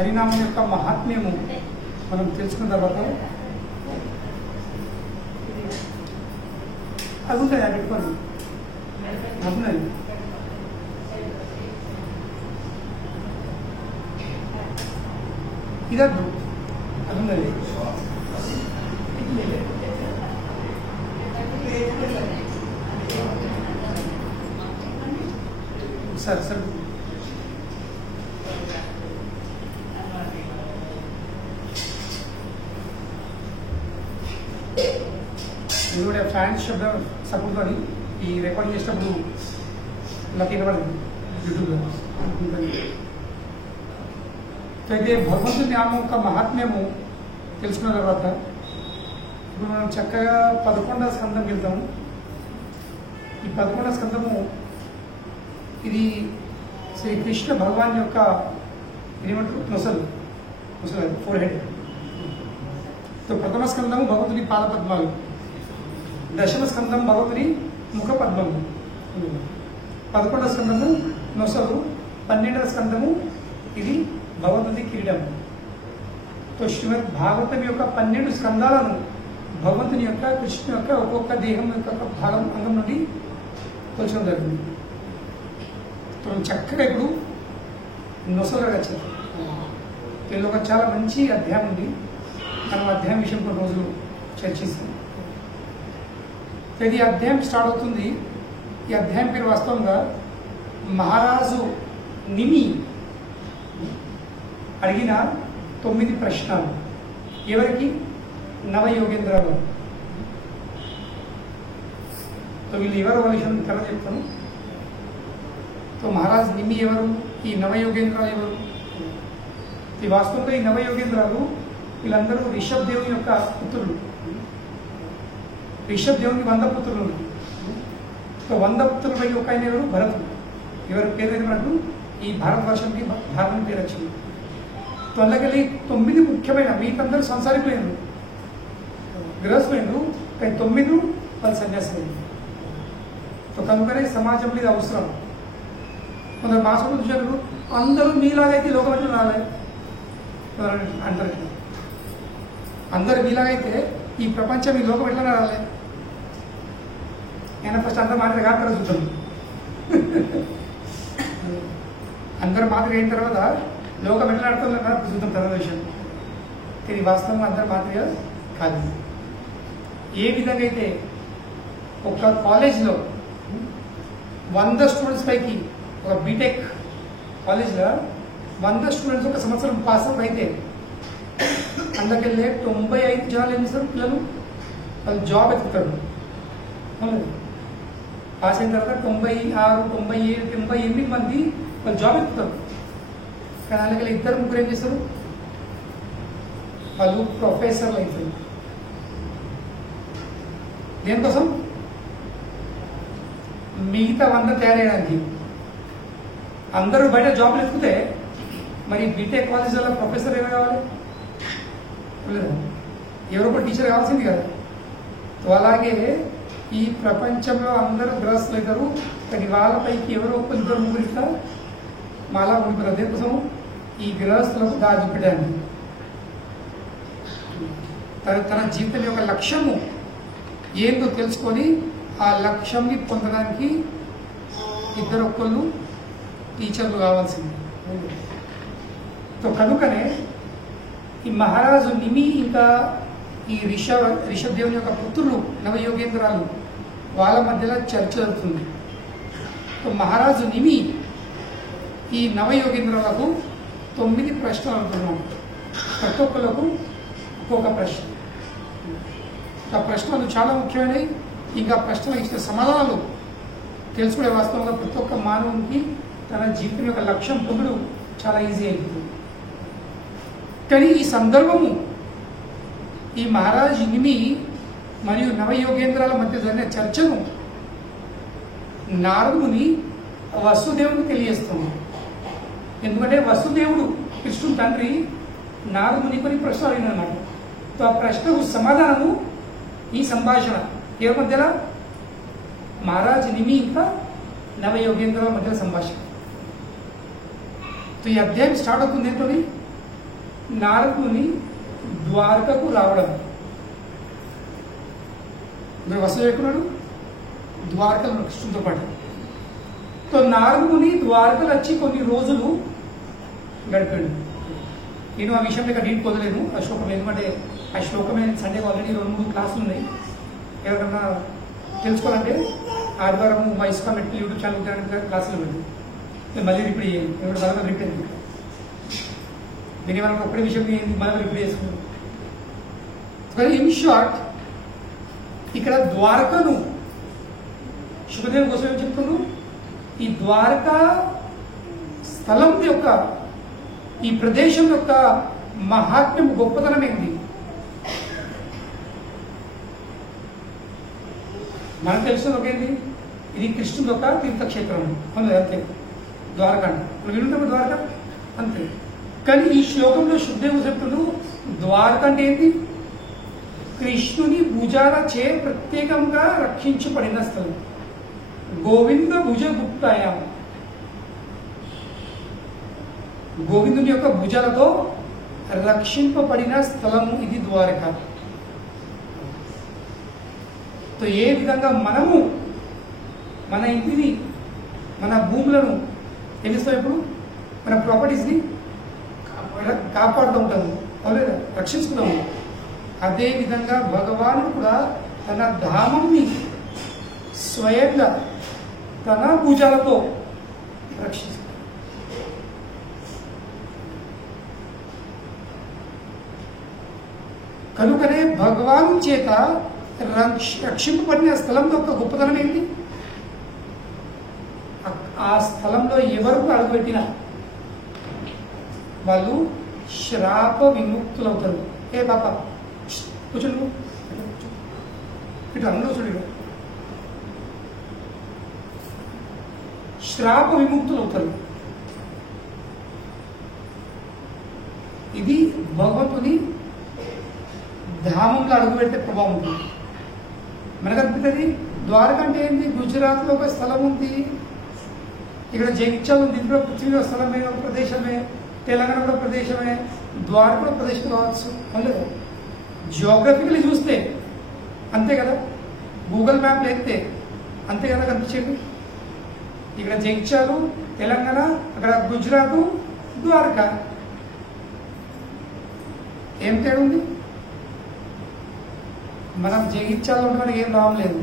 హరినామం యొక్క మహాత్మ్యము మనం తెలుసుకున్న తర్వాత అది ఉంటుంది అది పెట్టుకోండి అవుతుంది ఇదద్దు అది ఉన్నది సరే సరే ఇది కూడా ఫ్యాన్స్ శబ్దం సపోర్ట్తో ఈ రికార్డింగ్ చేసినప్పుడు ఇలా తినబడింది యూట్యూబ్లో. అయితే భగవంతుని నామం యొక్క మహాత్మ్యము తెలుసుకున్న తర్వాత ఇప్పుడు మనం చక్కగా 11వ స్కందం వెళ్తాము. ఈ 11వ స్కందము ఇది శ్రీకృష్ణ భగవాన్ యొక్క ఏమంటారు నొసలు ఫోర్ హెడ్. ప్రథమ స్కందము భగవంతుని పాదపద్మాలు, దశమ స్కందం భగవంతుని ముఖ పద్మము, 11వ స్కందము నొసలు, 12వ స్కందము ఇది భగవంతుని కిరీటం. శ్రీమద్ భాగవతం యొక్క 12 స్కందాలను భగవంతుని యొక్క కృష్ణ యొక్క ఒక్కొక్క దేహం యొక్క భాగం అంగం నుండి తోచడం జరిగింది. చక్కగా ఇప్పుడు నొసలుగా వచ్చారు. దీనిలో ఒక చాలా మంచి అధ్యాయం ఉంది. మనం అధ్యాయం విషయం కొన్ని రోజులు చర్చిస్తాం. ఈ అధ్యాయం స్టార్ట్ అవుతుంది. ఈ అధ్యాయం పేరు వాస్తవంగా మహారాజు నిమి అడిగిన 9 ప్రశ్నలు. ఎవరికి? నవయోగేంద్రాలు. వీళ్ళు ఎవరు వాళ్ళ విషయం తర్వాత చెప్తాను. మహారాజ్ నిమి ఎవరు? ఈ నవయోగేంద్రాలు ఎవరు? ఈ వాస్తవంగా ఈ నవయోగేంద్రాలు వీళ్ళందరూ రిషబ్ దేవుని యొక్క పుత్రులు. రిషబ్ దేవునికి 100 పుత్రులు. 100 పుత్రులపై ఒక ఆయన ఎవరు? భరతుడు. ఎవరి పేరు ఏమంటూ ఈ భారతవర్షంకి భారతం పేరు వచ్చింది. అందులోకెళ్ళి 9 ముఖ్యమైన మీకందరూ సంసారికులైనరు, గృహస్థులైనరు, కానీ 9 వాళ్ళు సన్యాసులైనరు. కనుకనే సమాజంలో ఇది అవసరం. కొందరు భాషలు చూసారు అందరూ మీలాగైతే లోకమంటే రాలే అంటారు. అందరు మీలాగైతే ఈ ప్రపంచం ఈ లోకం ఎట్లా రాలే. నేను ఫస్ట్ అందరు మాదిరి కాదు చూద్దాం. అందరు మాదిరి అయిన తర్వాత లోకం ఎట్లా ఆడుతుందో చూద్దాం తర్వాత విషయం. కానీ వాస్తవం అందరు మాదిరిగా కాదు. ఏ విధంగా అయితే ఒక కాలేజ్లో 100 స్టూడెంట్స్ పైకి ఒక బీటెక్ కాలేజ్లో 100 స్టూడెంట్స్ ఒక సంవత్సరం పాస్ అవుట్ అయితే అందుకెళ్ళే 95 జనాలు ఏం చేస్తారు? పిల్లలు వాళ్ళు జాబ్ ఎత్తుతారు. పాస్ అయిన తర్వాత 96, 97, 98 మంది వాళ్ళు జాబ్ ఎత్తుతారు. కానీ అందుకెళ్ళి 2-3 ఏం చేస్తారు? వాళ్ళు ప్రొఫెసర్లు అవుతారు. దేనికోసం? మిగతా 100 తయారయ్యడానికి. అందరూ బయట జాబ్లు ఎత్తుకుతే మరి బీటెక్ కాలేజీలో ప్రొఫెసర్ ఏమైనా కావాలి? ఎవరో ఒక టీచర్ కావాల్సింది కదా. అలాగే ఈ ప్రపంచంలో అందరూ గృహస్థులు అవుతారు. కానీ వాళ్ళపైకి ఎవరో 2-3 ఇట్లా మాలా ఉంటారు. దేనికోసం? ఈ గృహస్థులకు దారి చూపడానికి. తన జీవితం యొక్క లక్ష్యము ఏందో తెలుసుకొని ఆ లక్ష్యాన్ని పొందడానికి 2 టీచర్లు కావాల్సింది. కనుకనే ఈ మహారాజు నిమి ఇంకా ఈ రిషబ్ దేవుని యొక్క పుత్రులు నవయోగేంద్రాలు వాళ్ళ మధ్యలో చర్చ జరుగుతుంది. మహారాజు నిమి ఈ నవయోగేంద్రాలకు 9 ప్రశ్నలు అంటున్నాం. ప్రతి ఒక్కరికి ఒక్కొక్క ప్రశ్న. ఆ ప్రశ్నలు చాలా ముఖ్యమైనవి. ఇంకా ప్రశ్నలు ఇచ్చిన సమాధానాలు తెలుసుకునే వాస్తవంగా ప్రతి ఒక్క మానవునికి తన జీవితం యొక్క లక్ష్యం పొందడం చాలా ఈజీ అయిపోతుంది. కానీ ఈ సందర్భము ఈ మహారాజ్ నిమి మరియు నవయోగేంద్రాల మధ్య జరిగిన చర్చను నారదుని వసుదేవునికి తెలియజేస్తున్నాడు. ఎందుకంటే వసుదేవుడు కృష్ణుడు తండ్రి నారదుని కొన్ని ప్రశ్నలు అడిగినమాట. ఆ ప్రశ్నకు సమాధానము ఈ సంభాషణ ఎవరి మధ్యలో? మహారాజ్ నిమి ఇంకా నవయోగేంద్రాల మధ్య సంభాషణ. ఈ అధ్యాయం స్టార్ట్ అవుతుంది ఏంటో నారదుని ద్వారకకు రావడం. మీరు వసతి ఎక్కున్నాడు ద్వారకలో కృష్ణుతో పాటు. సో నారదుని ద్వారకలు వచ్చి కొన్ని రోజులు గడిపాడు. నేను ఆ విషయంలో ఇక్కడ డీట్ పొందలేను ఆ శ్లోకం, ఎందుకంటే ఆ శ్లోకమే సండే ఆల్రెడీ 2-3 క్లాసులు ఉన్నాయి. ఎవరికన్నా తెలుసుకోవాలంటే ఆదివారం మా ఇస్కాన్ మెట్టు యూట్యూబ్ ఛానల్ క్లాసులు వెళ్ళి నేను మళ్ళీ రిపీట్ చేయాలి. ఎందుకంటే మళ్ళీ రిపీట్ అయింది. దీని వల్ల ఒక్కడే విషయం మళ్ళీ రిపీట్ చేసుకున్నాం. కానీ ఇన్ షార్ట్ ఇక్కడ ద్వారకను శుభదేవం కోసం ఏం చెప్తున్నాను, ఈ ద్వారకా స్థలం యొక్క ఈ ప్రదేశం యొక్క మహాత్మ్యం గొప్పతనం ఏంటి మనకు తెలిసిన ఒకేంటి, ఇది కృష్ణుడు ఒక తీర్థక్షేత్రం అందులో అంతే. ద్వారక అంటే ఇప్పుడు వినుంటాము ద్వారక అంతే. కానీ ఈ శ్లోకంలో శుద్ధదేవుడు చెప్తుడు ద్వారక అంటే ఏంటి, కృష్ణుని భుజాల చే ప్రత్యేకంగా రక్షించబడిన స్థలం. గోవింద భుజగుప్తాయ, గోవిందుని యొక్క భుజాలతో రక్షింపబడిన స్థలము ఇది ద్వారక. ఏ విధంగా మనము మన ఇంటిని మన భూములను ఏం చేస్తాం, ఇప్పుడు మన ప్రాపర్టీస్ని కాపాడుతూ ఉంటాము, లేదా రక్షించుకుంటాము. అదేవిధంగా భగవానుడు కూడా తన ధామంని స్వయంగా తన భుజాలతో రక్షిస్తాడు. కనుకనే భగవాను చేత రక్షింపబడిన స్థలం యొక్క గొప్పతనం ఏంటి, ఆ స్థలంలో ఎవరు అడుగుపెట్టినా వాళ్ళు శ్రాప విముక్తులవుతారు. ఏ పాప కూర్చోండి, ఇటు అందరూ చూడు, శ్రాప విముక్తులవుతారు. ఇది భగవంతుని ధామంలో అడుగుపెట్టే ప్రభావం ఉంటుంది. మనకు అనిపిస్తుంది ద్వారక అంటే ఏంటి, గుజరాత్లో ఒక స్థలం ఉంది, ఇక్కడ జగిత్యాల ఉంది, ఇందులో పృథ్వీ స్థలమే ఒక ప్రదేశమే, తెలంగాణ కూడా ప్రదేశమే, ద్వారక కూడా ప్రదేశం కావచ్చు. మళ్ళీ జియోగ్రఫికలీ చూస్తే అంతే కదా, గూగుల్ మ్యాప్లో ఎత్తే అంతే కదా కనిపించేది. ఇక్కడ జగిత్యాలు తెలంగాణ, అక్కడ గుజరాత్, ద్వారక, ఏం తేడా ఉంది? మనం జగిత్యాల్లో ఉంటే మనకి ఏం లాభం లేదు,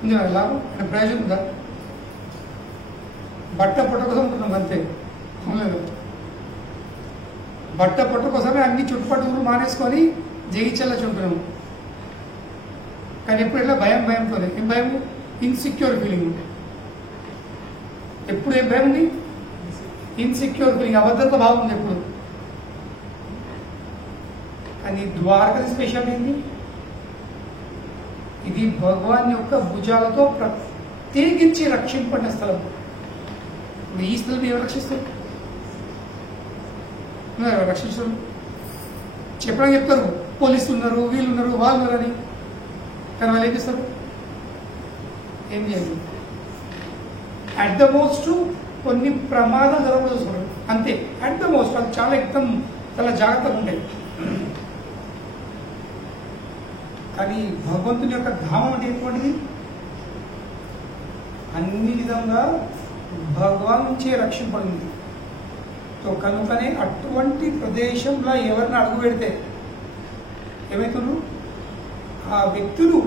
ఉంది మన లాభం అంటే ప్రయోజనం ఉందా? బట్ట పొట్ట కోసం ఉంటున్నాం అంతే, లేదు. బట్ట పొట్ట కోసమే అన్ని చుట్టుపక్కల మానేసుకొని జగిత్యాల్లో చుంటున్నాము. కానీ ఎప్పుడు ఎట్లా భయంతోనే. ఏం భయం? Insecure feeling. ఎప్పుడు ఏం భయం ఉంది? ఇన్సెక్యూర్ ఫీలింగ్, అభద్రత బాగుంది ఎప్పుడు. కానీ ద్వారక స్పెషల్ ఏంటి, ఇది భగవాన్ యొక్క భుజాలతో ప్రత్యేకించి రక్షింపబడిన స్థలం. ఈ స్థలం ఎవరు రక్షిస్తారు? రక్షిస్తారు చెప్పడానికి చెప్తారు, పోలీసులు ఉన్నారు, వీళ్ళు ఉన్నారు, వాళ్ళు ఉన్నారని. కానీ వాళ్ళు ఏం చేస్తారు? ఏం చేయాలి? అట్ ద మోస్ట్ కొన్ని ప్రమాదాలు జరగడం చూసుకుంటారు అంతే. అట్ ద మోస్ట్ అది చాలా చాలా జాగ్రత్తగా ఉంటాయి. కానీ భగవంతుని యొక్క ధామం అంటే ఎటువంటిది, అన్ని విధంగా భగవాన్ నుంచే రక్షింపబడింది. సో కనుకనే అటువంటి ప్రదేశంలో ఎవరిని అడుగు పెడితే ఏమవుతున్నారు, ఆ వ్యక్తులు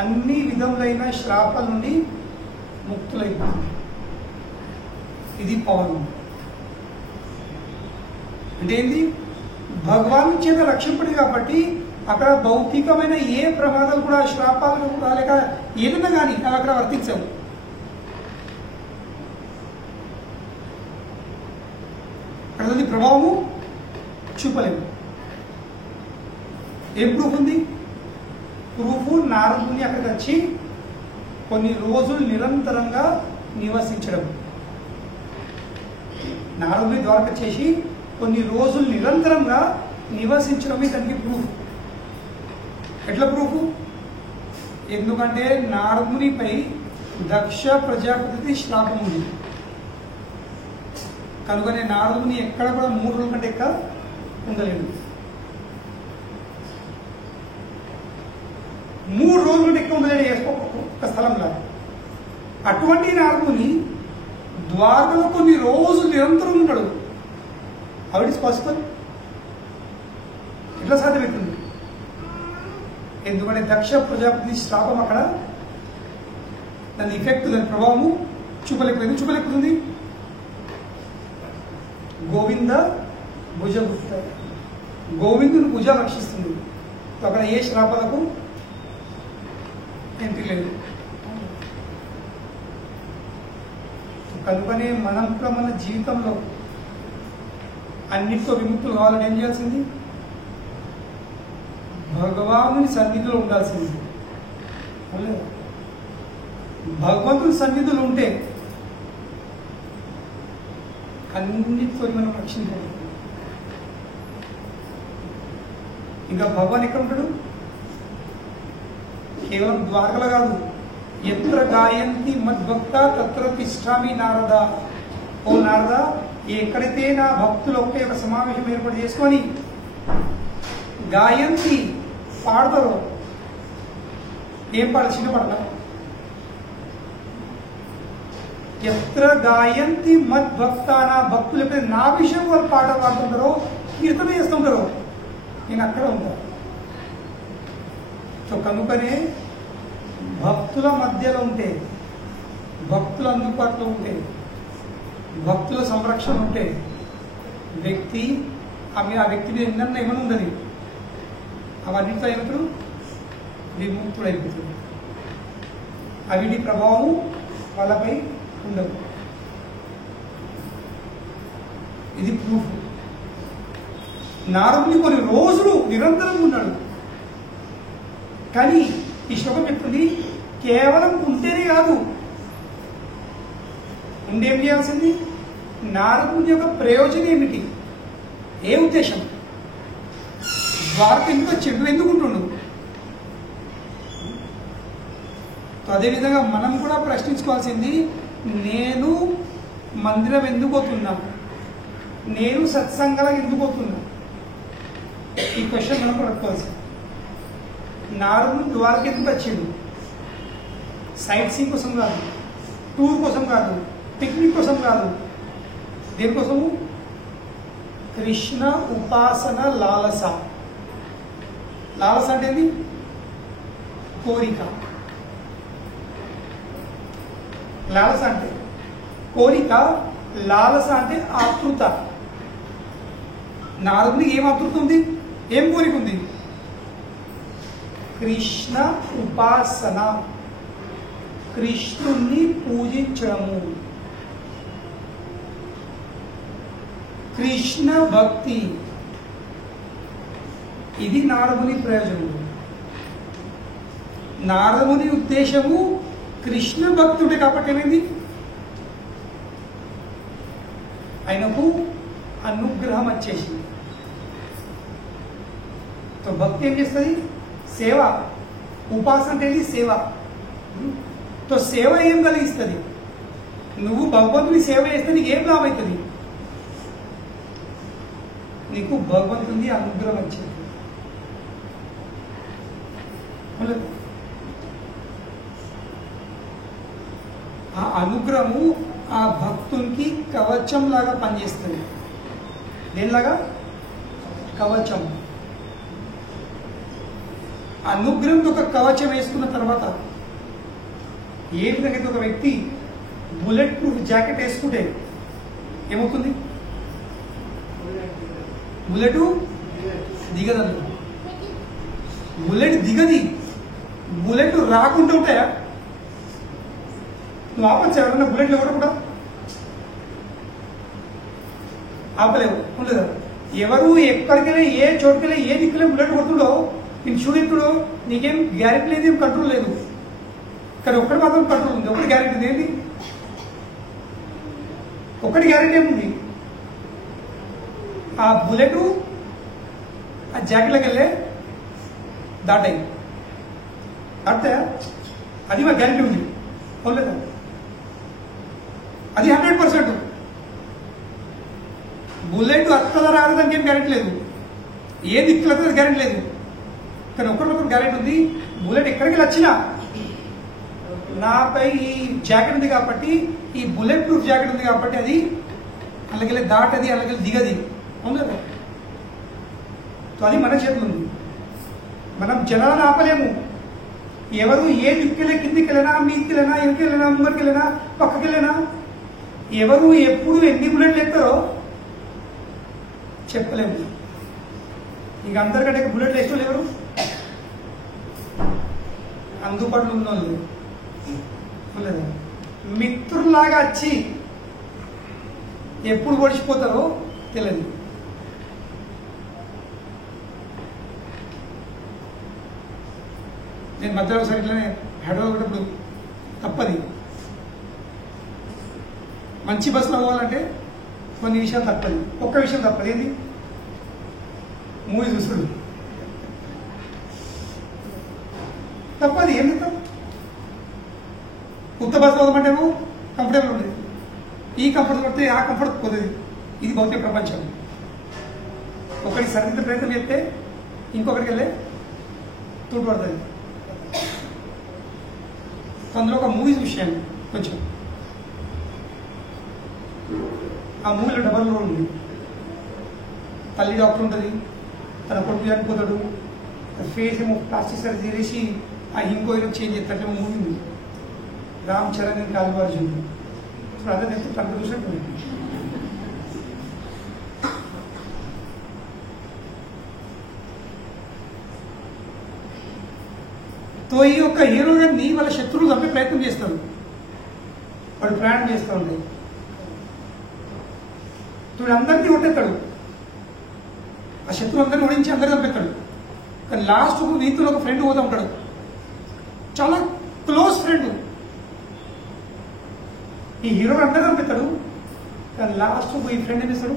అన్ని విధములైన శ్రాపాల నుండి ముక్తులైపోతుంది. ఇది పవనం అంటే ఏంది, భగవాన్ చేత రక్షింపడింది కాబట్టి అక్కడ భౌతికమైన ఏ ప్రమాదాలు కూడా, శ్రాపాలు కూడా, లేక ఏదైనా కానీ అవి అక్కడ వర్తించవు. అక్కడ ప్రభావము చూపలేము. ఏం ప్రూఫ్ ఉంది? ప్రూఫ్ నారదుని అక్కడికి వచ్చి కొన్ని రోజులు నిరంతరంగా నివసించడం. నారదుని ద్వారక చేసి కొన్ని రోజులు నిరంతరంగా నివసించడమే దానికి ప్రూఫ్. ఎట్లా ప్రూఫ్? ఎందుకంటే నారదునిపై దక్ష ప్రజాపతి శ్రాపం ఉంది. కనుకనే నారదుని ఎక్కడ కూడా 3 రోజుల కంటే ఎక్కువ ఉండలేదు. 3 రోజుల కంటే ఎక్కువ ఉండలేడు ఒక స్థలంలో. అటువంటి నారదుని ద్వారకలో కొన్ని రోజులు నిరంతరం ఉంటాడు. How it is possible? ఎట్లా సాధ్యమవుతుంది? ఎందుకంటే దక్ష ప్రజాపతి శ్రాపం అక్కడ దాని ఎఫెక్ట్, దాని ప్రభావము చూపలేకపోతుంది. గోవింద భుజగుప్త, గోవిందుని భుజ రక్షిస్తుంది. అక్కడ ఏ శ్రాపాలకు ఎంట్రీ లేదు. కనుకనే మనం కూడా మన జీవితంలో అన్నిటితో విముక్తులు కావాలని ఏం చేయాల్సింది? భగవానుని సన్నిధిలో ఉండాల్సింది. భగవంతుని సన్నిధిలో ఉంటే అన్నిటితో మనం రక్షించబడుతుంది. ఇంకా భగవాన్ ఎక్కడ ఉంటాడు? కేవలం ద్వారకలో కాదు. ఎత్ర గాయంతి మద్భక్త తత్ర తిష్టామి నారద. ఓ నారద, ఎక్కడైతే నా భక్తులు ఒకే ఒక సమావేశం ఏర్పాటు చేసుకొని గాయంతి పాడతారో, ఏం పాడ? చిన్న పాట. ఎత్ర గాయంతి మద్భక్త, నా భక్తులు ఎప్పుడైతే నా విషయం వాళ్ళు పాట పాడుతుంటారో, కీర్తన చేస్తుంటారో, నేను అక్కడ ఉంటాను. సో కనుకనే భక్తుల మధ్యలో ఉంటే, భక్తుల అందుబాటులో ఉంటే, భక్తుల సంరక్షణ ఉంటే వ్యక్తి ఆ వ్యక్తి మీద ఎన్నన్నా ఏమైనా ఉండదు, అవన్నిటితో ఏమిటూ విముక్తుడైపోతుంది. అవిటి ప్రభావం వాళ్ళపై ఉండదు. ఇది ప్రూఫ్. నారదుని కొన్ని రోజులు నిరంతరం ఉన్నాడు. కానీ ఈ శ్లోకం చెప్తుంది కేవలం ఉంటేనే కాదు, ఉండేం చేయాల్సింది? నారదుని యొక్క ప్రయోజనం ఏమిటి? ఏ ఉద్దేశం? ద్వారక ఎందుకు చెడు ఎందుకు ఉంటుండు? అదేవిధంగా మనం కూడా ప్రశ్నించుకోవాల్సింది, నేను మందిరం ఎందుకు పోతున్నా, నేను సత్సంగాలకు ఎందుకు పోతున్నా? ఈ క్వశ్చన్ మనం అడుక్కోవాల్సింది. నారదుడు ద్వారక ఎందుకు వచ్చిండు? సైట్ సీయింగ్ కోసం కాదు, టూర్ కోసం కాదు, పిక్నిక్ కోసం కాదు. దేనికోసము? కృష్ణ ఉపాసన లాలస. లాలస అంటే ఏంది? కోరిక. లాలస అంటే కోరిక, లాలస అంటే ఆతృత. నారదునికి ఏం ఆతృత ఉంది? ఏం కోరిక ఉంది? కృష్ణ ఉపాసన, కృష్ణుణ్ణి పూజించడము, కృష్ణ భక్తి. ఇది నారదుని ప్రయోజనం. నారదుని ఉద్దేశము కృష్ణ భక్తుడే కాబట్టి ఏమైంది? ఆయనకు అనుగ్రహం వచ్చేసింది. తో భక్తి ఏం చేస్తుంది? సేవ. ఉపాసన అంటే సేవ. తో సేవ ఏం కలిగిస్తుంది? నువ్వు భగవంతుని సేవ చేస్తే నీకు ఏం లాభం అవుతుంది? నీకు భగవంతుని అనుగ్రహం వచ్చింది. ఆ అనుగ్రహము ఆ భక్తునికి కవచం లాగా పనిచేస్తుంది. దేనిలాగా? కవచం. అనుగ్రహంతో ఒక కవచం వేసుకున్న తర్వాత ఏ విధంగా ఒక వ్యక్తి బుల్లెట్ ప్రూఫ్ జాకెట్ వేసుకుంటే ఏమవుతుంది? బుల్లెట్ దిగదు. బుల్లెట్ దిగది. బుల్లెట్ రాకుండా ఉంటాయా? నువ్వు ఆపచ్చు ఎవరన్నా బుల్లెట్లు ఎవరు కూడా ఆపలేవు, ఉండదు. ఎవరు ఎక్కడికైనా ఏ చోటుకెళ్ళి ఏ దిక్కులే బుల్లెట్ కొడుతుండో నేను చూడెప్పుడు నీకేం గ్యారెంటీ లేదు, ఏం కంట్రోల్ లేదు. కానీ ఒక్కటి మాత్రం కంట్రోల్ ఉంది. ఒకటి గ్యారెంటీ ఉంది. ఏంటి? ఒకటి గ్యారెంటీ ఏముంది? ఆ బుల్లెట్ ఆ జాకెట్లోకి వెళ్ళే దాటాయి. దాటాయా? అది మా గ్యారెంటీ ఉంది. అవును, అది 100%. బుల్లెట్ అత్తల రాలేదని ఏం గ్యారెంటీ లేదు, ఏ దిక్కులతో గ్యారెంటీ లేదు. కానీ ఒకరికొకరు గ్యారెంటీ ఉంది, బుల్లెట్ ఎక్కడికి వచ్చినా నాపై ఈ జాకెట్ ఉంది కాబట్టి, ఈ బుల్లెట్ ప్రూఫ్ జాకెట్ ఉంది కాబట్టి అది అలాగే దాటది, అలాగే దిగది. అవును కదా? అది మన చేతులు ఉంది. మనం జనాలను ఆపలేము. ఎవరు ఏ దిక్కులే, కిందికి వెళ్ళినా, మీదికి వెళ్ళినా, ఎనికి వెళ్ళినా, ముందరికి వెళ్ళినా, పక్కకి వెళ్ళినా, ఎవరు ఎప్పుడు ఎన్ని బుల్లెట్లు ఎత్తారో చెప్పలేము. ఇక అందరికంటే బుల్లెట్లు వేసిన ఎవరు? అందుబాటులో ఉన్న వాళ్ళు. మిత్రుల్లాగా వచ్చి ఎప్పుడు ఓడిచిపోతారో తెలియదు. నేను మధ్యలో సైడ్లోనే హైదరాబాద్ కూడా తప్పది. మంచి బస్సులో పోవాలంటే కొన్ని విషయాలు తప్పదు. ఒక్క విషయం తప్పదు, ఏంది? మూవీ చూసుడు తప్పది. ఎందుకు? కొత్త బస్సులో పోదామంటేమో కంఫర్టబుల్ ఉండేది, ఈ కంఫర్ట్ పడితే ఆ కంఫర్ట్ పోతుంది. ఇది భౌతిక ప్రపంచం. ఒకరికి సరిదిద్ద ప్రయత్నం చేస్తే ఇంకొకరికి వెళ్ళే తూటు పడుతుంది. అందులో ఒక మూవీ చూశాను కొంచెం. ఆ మూవీలో డబల్ రోల్ ఉంది. తల్లి డాక్టర్ ఉంటుంది, తన కొడుకు చనిపోతాడు, ఫేస్ ఏమో ప్లాస్టిక్ సర్జరీ చేసి ఆ ఇంకో చేంజ్ చేస్తాడు. మూవీ ఉంది, రామ్ చరణ్ ఇంకా అల్లు అర్జున్. అదే నేను తనకు చూసినట్టు. తో ఈ యొక్క హీరో గారిని వాళ్ళ శత్రువులు చంపే ప్రయత్నం చేస్తాడు. వాడు ప్రయాణం చేస్తూ ఉంటాయి. వీడు అందరినీ కొట్టేస్తాడు, ఆ శత్రువు అందరినీ ఓడించి అందరినీ చంపేస్తాడు. కానీ లాస్ట్ వీధిలో ఒక ఫ్రెండ్ పోతా ఉంటాడు, చాలా క్లోజ్ ఫ్రెండ్. ఈ హీరో అందరూ చంపేస్తాడు, కానీ లాస్ట్ ఈ ఫ్రెండ్ ఏం చేస్తాడు?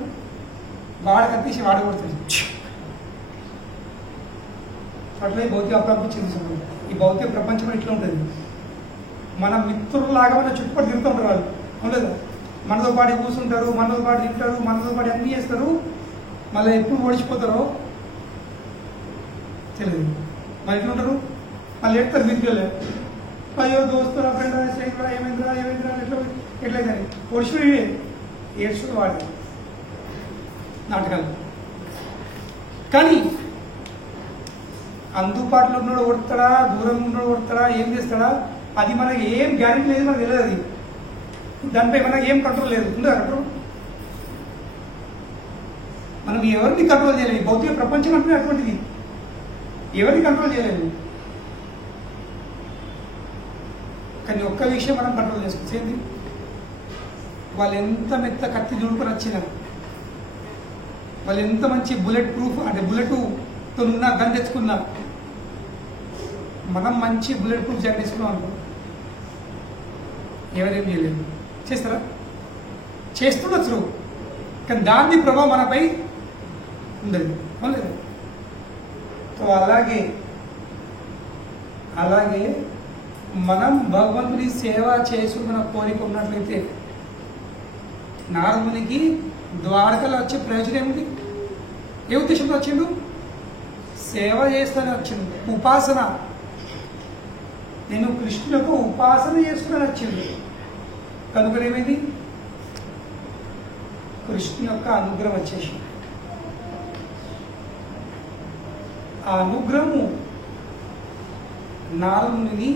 వాడు కత్తేసి వాడు కొడతాడు. అట్లా ఈ భౌతిక ప్రపంచం, ఈ భౌతిక ప్రపంచం ఇట్లా ఉంటుంది. మన మిత్రులాగా మన చుట్టుపక్కల తిరుగుతూ ఉంటారు వాళ్ళు. అవును, మనతో పాటు కూర్చుంటారు, మనతో పాటు తింటారు, మనతో పాటు అన్నీ చేస్తారు. మళ్ళీ ఎప్పుడు ఓడిచిపోతారో తెలియదు. మరి ఎట్లా ఉంటారు? మళ్ళీ ఎడతారు మీదికెళ్ళే, అయ్యో దోస్తు నా ఫ్రెండ్ ఏమైందిరా ఏమైందిరా ఎట్లయితే ఓడిచి ఏడ్చుకుని వాడు నాటకాలు. కానీ అందుబాటులో ఉన్నాడు కొడతాడా, దూరంగా ఉన్నాడు కొడతాడా, ఏం చేస్తాడా, అది మనకి ఏం గ్యారెంటీ లేదు, మనకు తెలియదు. అది దానిపై మనకి ఏం కంట్రోల్ లేదు. ఉందా కంట్రోల్? మనం ఎవరిని కంట్రోల్ చేయలేదు. భౌతిక ప్రపంచం అంటే అటువంటిది, ఎవరిని కంట్రోల్ చేయలేదు. కానీ ఒక్క విషయం మనం కంట్రోల్ చేసుకోవచ్చు. ఏంటి? వాళ్ళు ఎంత మెత్త కత్తి దుడుకుని వచ్చినా, వాళ్ళు ఎంత మంచి బుల్లెట్ ప్రూఫ్ అంటే బుల్లెట్ తో ఉన్న గన్ తెచ్చుకున్నా, మనం మంచి బుల్లెట్ ప్రూఫ్ జాకెట్ వేసుకున్నాం అనుకో, ఎవరేం చేయలేదు. చేస్తారా? చేస్తుండొచ్చు, కానీ దాని ప్రభావం మనపై ఉండదు. లేదు. సో అలాగే మనం భగవంతుని సేవ చేసుకున్న కోరిక ఉన్నట్లయితే నారదునికి ద్వారకలో వచ్చే ప్రయోజనం ఏమిటి? ఏ ఉద్దేశంతో వచ్చిండు? సేవ చేస్తానే వచ్చింది. ఉపాసన, నేను కృష్ణులకు ఉపాసన చేస్తున్నాను వచ్చింది. కనుక ఏమైంది? కృష్ణు యొక్క అనుగ్రహం వచ్చేసి, ఆ అనుగ్రహము నారదుని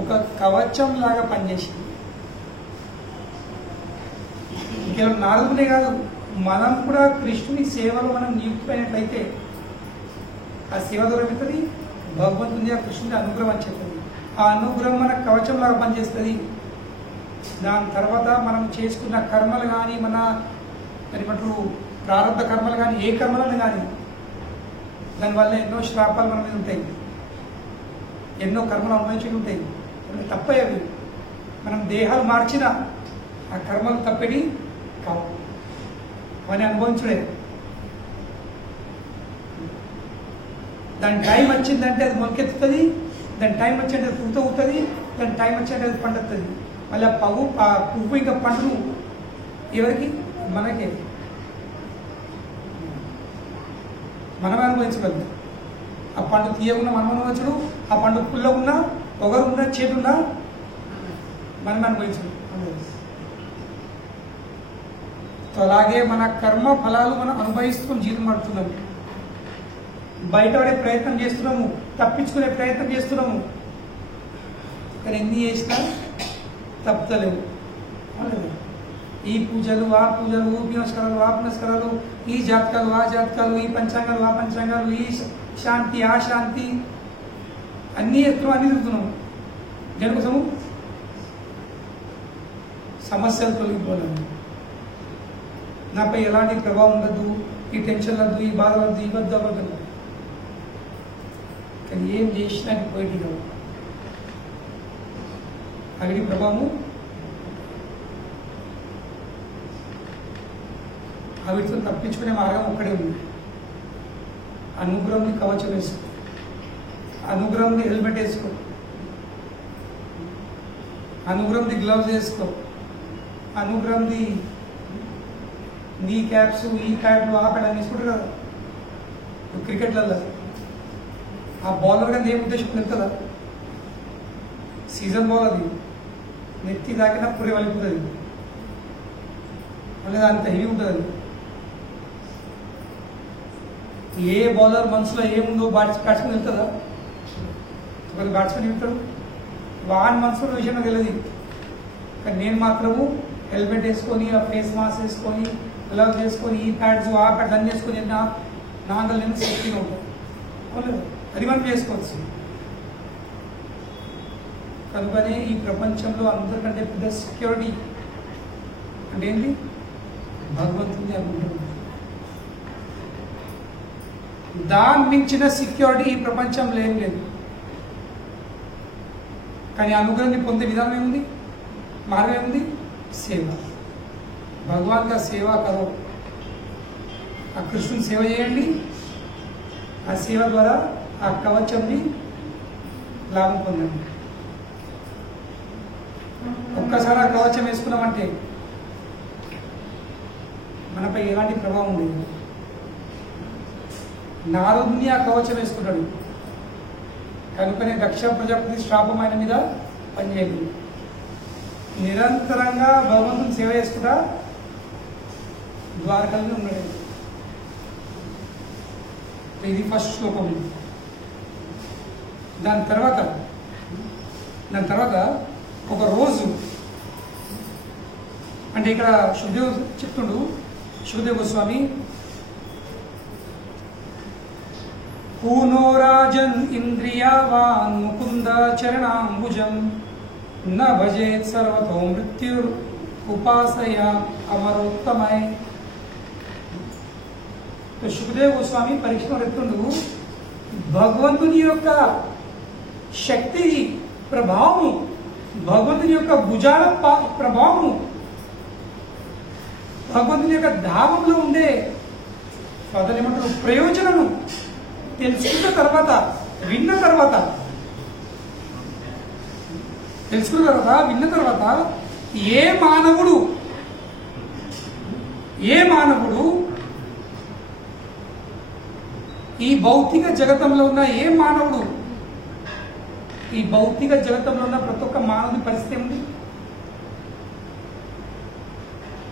ఒక కవచం లాగా పనిచేసింది. కేవలం నారదునే కాదు, మనం కూడా కృష్ణుని సేవలో మనం నియుక్తమైనట్లయితే ఆ సేవ దొరుకుతుంది. భగవంతుని ఆ కృష్ణుని అనుగ్రహం అని చెప్తుంది. ఆ అనుగ్రహం మన కవచం లాగా పనిచేస్తుంది. దాని తర్వాత మనం చేసుకున్న కర్మలు కానీ, మన ఏమంటారు ప్రారంభ కర్మలు కానీ, ఏ కర్మలను కానీ, దానివల్ల ఎన్నో శ్రాపాలు మన మీద ఉంటాయి, ఎన్నో కర్మలు అనుభవించి ఉంటాయి. తప్పయ్యవి మనం దేహాలు మార్చిన ఆ కర్మలు తప్పిడి కావు, అవన్నీ అనుభవించలే. దాని టైం వచ్చిందంటే అది మొలకెత్తుతుంది, దాని టైం వచ్చింటే అది పూత అవుతుంది, దాని టైం వచ్చింటే అది పండుతుంది. మళ్ళీ ఆ పువ్వు ఇంకా పండు ఎవరికి? మనకే. మనమే అనుభవించగలుగుతాం. ఆ పండు తీయకుండా మనం అనుభవించడు, ఆ పండు పుల్ల ఉన్నా పొగరున్నా చేతున్నా మనమే అనుభవించడు. అలాగే మన కర్మ ఫలాలు మనం అనుభవిస్తున్న జీవితం పడుతున్నాము. బయటపడే ప్రయత్నం చేస్తున్నాము, తప్పించుకునే ప్రయత్నం చేస్తున్నాము. కానీ ఎన్ని చేసినా తప్పుతలేవు. ఈ పూజలు ఆ పూజలు, పునస్కారాలు ఆ పునస్కారాలు, ఈ జాతకాలు ఆ జాతకాలు, ఈ పంచాంగాలు ఆ పంచాంగాలు, ఈ శాంతి ఆ శాంతి, అన్నీ ఎత్తులు అన్ని తిరుగుతున్నాము. దేనికోసము? సమస్యలు తొలగిపోలేదు. నాపై ఎలాంటి ప్రభావం ఉండద్దు, ఈ టెన్షన్ వద్దు, ఈ బాధ వద్దు, ఈ వద్దు అవ్వదు. కానీ ఏం చేసినా పోయి కాదు. అగ్ని ప్రభావము వీటితో తప్పించుకునే మార్గం ఒక్కడే ఉంది. అనుగ్రహంని కవచం వేసుకో, అనుగ్రహంని హెల్మెట్ వేసుకో, అనుగ్రహంది గ్లవ్స్ వేసుకో, అనుగ్రహంది నీ క్యాప్స్ ఈ క్యాప్లు ఆ ప్యాడ్ అని వేసుకుంటారు కదా క్రికెట్లలో. ఆ బౌలర్ కానీ ఏం ఉద్దేశం తెలుస్తుందా? సీజన్ బాల్ అది, నెత్తి దాకినా పురి వలిపోతుంది, మళ్ళీ అంత హెవీ ఉంటుంది అది. ఏ బౌలర్ మనసులో ఏముందో బ్యాట్స్మెన్ వెళ్తుందా? ఒక బ్యాట్స్మెన్ వెళ్తాడు, వాన్ మనసులో విషయం నాకు తెలియదు. కానీ నేను మాత్రము హెల్మెట్ వేసుకొని, ఆ ఫేస్ మాస్క్ వేసుకొని, గ్లవ్స్ వేసుకొని, ఈ ప్యాడ్స్ ఆ ప్యాడ్స్ అన్నీ వేసుకొని నా అంగల్ నేను సేఫ్టీగా ఉంటాను. అది మనం చేసుకోవచ్చు. కనుకనే ఈ ప్రపంచంలో అందరికంటే పెద్ద సెక్యూరిటీ అంటే ఏంటి? భగవంతుని అనుకుంటుంది. దాని మించిన సెక్యూరిటీ ఈ ప్రపంచంలో ఏం లేదు. కానీ అనుగ్రహాన్ని పొందే విధానం ఏముంది? మార్గం ఏముంది? సేవ. భగవాన్ కా సేవ కరో. ఆ కృష్ణుని సేవ చేయండి. ఆ సేవ ద్వారా ఆ కవచంని లాభం పొందండి. ఒక్కసారి ఆ కవచం వేసుకున్నామంటే మనపై ఎలాంటి ప్రభావం ఉండదు. నారదుని ఆ కవచం వేసుకుంటాడు. కనుకనే దక్ష ప్రజాపతి శ్రాపం ఆయన మీద పనిచేయదు. నిరంతరంగా భగవంతుని సేవ చేసుకుంటా ద్వారకల్ని ఉన్నాడు. ఇది ఫస్ట్ శ్లోకం. దాని తర్వాత ఒక రోజు అంటే ఇక్కడ శుభదేవ్ చెప్తుండు, శుభదేవ్ గోస్వామి, పూనో రాజన్ ఇంద్రియావాన్ ముకుంద చరణాంబుజం న భజేత్ సర్వతో మృత్యుర్ ఉపాసయ అమరోత్తమై. శుభదేవ్ గోస్వామి పరీక్షలో ఎత్తుండు, భగవంతుని యొక్క శక్తి ప్రభావము, భగవంతుని యొక్క భుజాల ప్రభావము, భగవంతుని యొక్క ధామంలో ఉండే ఏమంటారు ప్రయోజనము తెలుసుకున్న తర్వాత విన్న తర్వాత ఏ మానవుడు ఈ భౌతిక జగతంలో ఉన్న ఈ భౌతిక జగతంలో ఉన్న ప్రతి ఒక్క మానవుని పరిస్థితి ఉంది.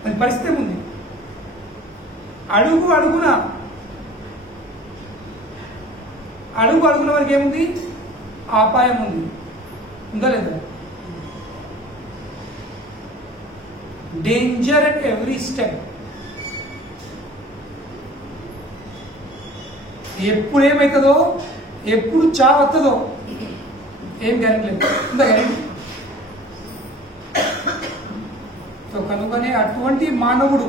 అది పరిస్థితి ఉంది. అడుగు అడుగున వరకు ఏముంది? అపాయం ఉంది. ఉందా లేదా? Danger at every step. ఎప్పుడు ఏమవుతుందో, ఎప్పుడు చావస్తుందో ఏం గ్యారెంటీ లేదు. ఉందా గ్యారెంటీ? సో కనుకనే అటువంటి మానవుడు,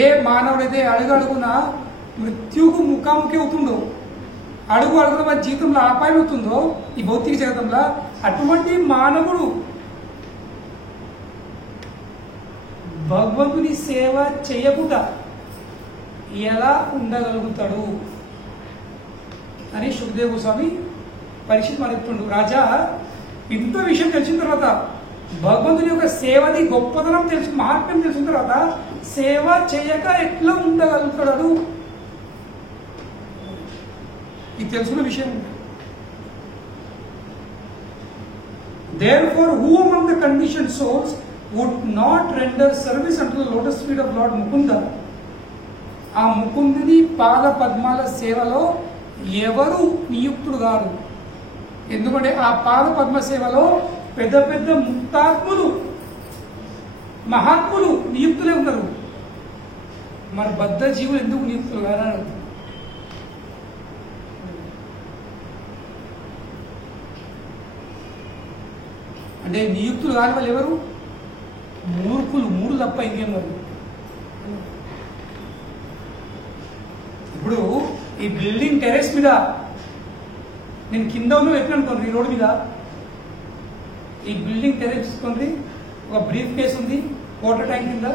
ఏ మానవుడైతే అడుగున మృత్యుకు ముఖాముఖి అవుతుండో, అడుగున మన జీవితంలో అపాయం అవుతుందో ఈ భౌతిక జగతంలో, అటువంటి మానవుడు భగవంతుని సేవ చేయకుండా ఎలా ఉండగలుగుతాడు అని శుభదేవ్ గోస్వామి పరీక్షిత్ చెప్తుండు. రాజా, ఇంత విషయం తెలిసిన తర్వాత, భగవంతుని యొక్క సేవది గొప్పతనం తెలుసు, మహాత్మ్యం తెలిసిన తర్వాత సేవ చేయక ఎట్లా ఉండగలుగుతాడు? ఇది తెలుసుకున్న విషయం. Therefore, who among the conditioned souls would not render service unto the lotus feet of Lord Mukunda? ఆ ముకుందుని పాద పద్మాల సేవలో ఎవరు నియుక్తుడు గారు? ఎందుకంటే ఆ పాద పద్మ సేవలో పెద్ద పెద్ద ముక్తాత్ములు మహాత్ములు నియుక్తులే ఉన్నారు. మరి బద్ధ జీవులు ఎందుకు నియుక్తులు గారు? అంటే నియుక్తులు కాని వాళ్ళు ఎవరు? మూర్ఖులు, మూడు తప్ప ఇంకేం కాదు. ఇప్పుడు ఈ బిల్డింగ్ టెరెస్ మీద నేను కింద ఉన్న ఎట్లా అనుకోండి, ఈ రోడ్డు మీద ఈ బిల్డింగ్ టెరెస్ తీసుకోండి, ఒక బ్రీఫ్ కేస్ ఉంది, వాటర్ ట్యాంక్ కింద,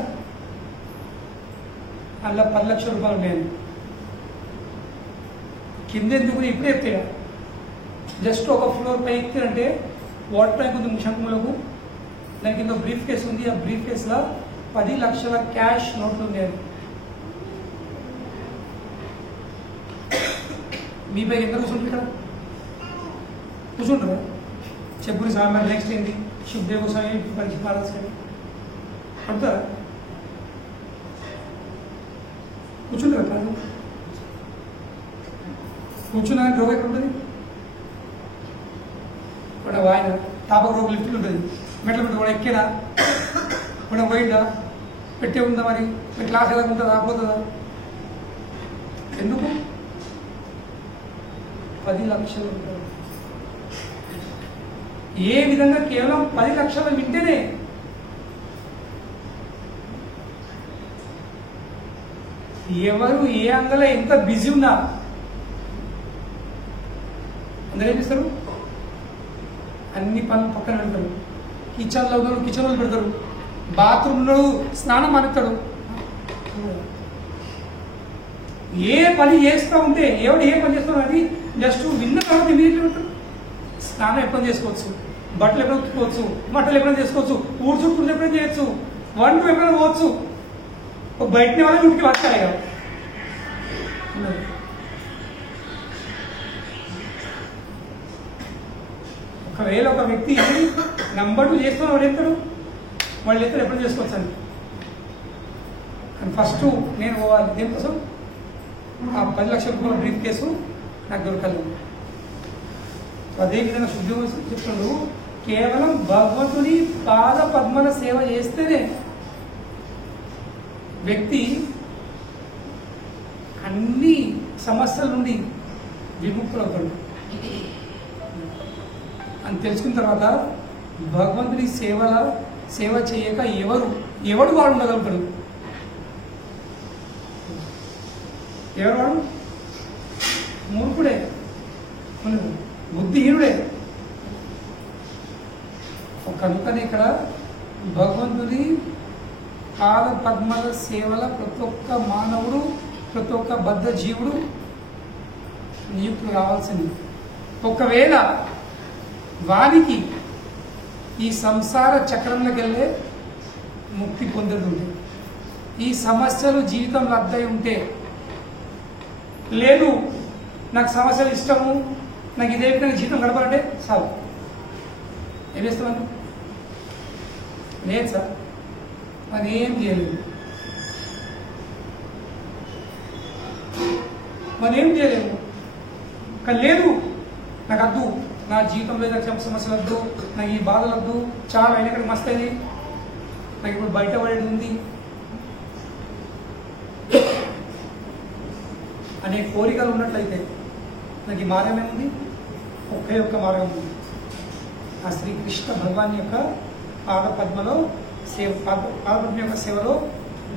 అందులో 10 లక్షల రూపాయలు ఉన్నాయండి. కింద ఎందుకు ఇప్పుడే ఎత్తాడు, జస్ట్ ఒక ఫ్లోర్ పై ఎక్కితే వాటర్ ట్యాంక్ ఉంది ముషంకులకు, దాని కింద బ్రీఫ్ కేస్ ఉంది, ఆ బ్రీఫ్ కేస్ లో 10 లక్షల క్యాష్ నోట్లు ఉన్నాయి. మీ పై ఎంత కూర్చుంటారు? ఇక్కడ కూర్చుంటారు. చెప్పులు సామాన్ నెక్స్ట్ ఏంటి, శుభ్దేవ గోస్వామి పరిచి మహారాజ్ పడతారా? కూర్చుంటారా? కాదు. కూర్చున్నాక రోగం ఎక్కడ ఉంటుంది? వాడు ఆయన తాపక రోగం లిఫ్ట్ ఉంటుంది, మెట్ల పెట్టి వాడు ఎక్కేదా, వాడు పోయిందా, పెట్టే ఉందా, మరి క్లాస్ ఎలా ఉంటుందా, పోతుందా? ఎందుకు? 10 లక్షలు రూపాయలు. ఏ విధంగా? కేవలం 10 లక్షలు వింటేనే ఎవరు ఏ అంగల ఎంత బిజీ ఉన్నా అందరూ ఏం చేస్తారు? అన్ని పనులు పక్కన పెడతారు. కిచెన్లో ఉన్నాడు కిచెన్లో పెడతారు, బాత్రూంలో స్నానం మానేస్తాడు. ఏ పని చేస్తూ ఉంటే ఎవడు ఏ పని చేస్తాడు అది జస్ట్ విన్న తర్వాత ఇమీడియట్లీ ఉంటాడు. స్నానం ఎప్పుడైనా చేసుకోవచ్చు, బట్టలు ఎప్పుడైనా ఉతుకోవచ్చు, బట్టలు ఎప్పుడైనా చేసుకోవచ్చు, ఊడ్చుకుంటుంది ఎప్పుడైనా చేయొచ్చు, వంట ఎప్పుడైనా పోవచ్చు, బయటనే వాళ్ళని ఇంటికి వచ్చాయి కదా. ఒకవేళ ఒక వ్యక్తి నంబర్ 2 చేస్తున్న వాడు ఎత్తాడు, వాళ్ళు ఎత్తాడు ఎప్పుడు చేసుకోవచ్చు అని. కానీ ఫస్ట్ నేను పోవాలి దేనికోసం? ఆ 10 లక్షల రూపాయల బ్రీఫ్ కేసు నాకు దొరకలేదు. అదేవిధంగా శుద్ధి చెప్తున్నాడు, కేవలం భగవంతుని పాద పద్మల సేవ చేస్తేనే వ్యక్తి అన్ని సమస్యల నుండి విముక్తులవుతాడు అని తెలుసుకున్న తర్వాత భగవంతుని సేవ చేయక ఎవడు వాడు ఉండగలుగుతాడు? ఎవరు వాడు? మూర్ఖుడే, బుద్ధిహీనుడే. కనుకనే ఇక్కడ భగవంతుని పాద పద్మల సేవల ప్రతి ఒక్క మానవుడు, ప్రతి ఒక్క బద్ధ జీవుడు నియుక్తులు కావాల్సింది. ఒకవేళ వానికి ఈ సంసార చక్రంలోకి వెళ్ళే ముక్తి పొందదు ఉంటే, ఈ సమస్యలు జీవితంలో అద్దై ఉంటే, లేదు నాకు సమస్యలు ఇష్టము, నాకు ఇదే విధంగా జీవితం గడపాలంటే చాలు, ఏం చేస్తామని? లేదు సార్, అది ఏం చేయలేదు, మనం ఏం చేయలేము. కానీ లేదు నాకు వద్దు, నా జీవితంలో సమస్యలు వద్దు, నాకు ఈ బాధలు వద్దు, చాలా అయినక్కడికి మస్తు అయింది, నాకు ఇప్పుడు బయట పడేది ఉంది అనే కోరికలు ఉన్నట్లయితే నాకు ఈ మార్గం ఏముంది? ఒకే ఒక్క మార్గం ఉంది, ఆ శ్రీకృష్ణ భగవాన్ యొక్క పాదపద్మలో పాదపద్మ యొక్క సేవలో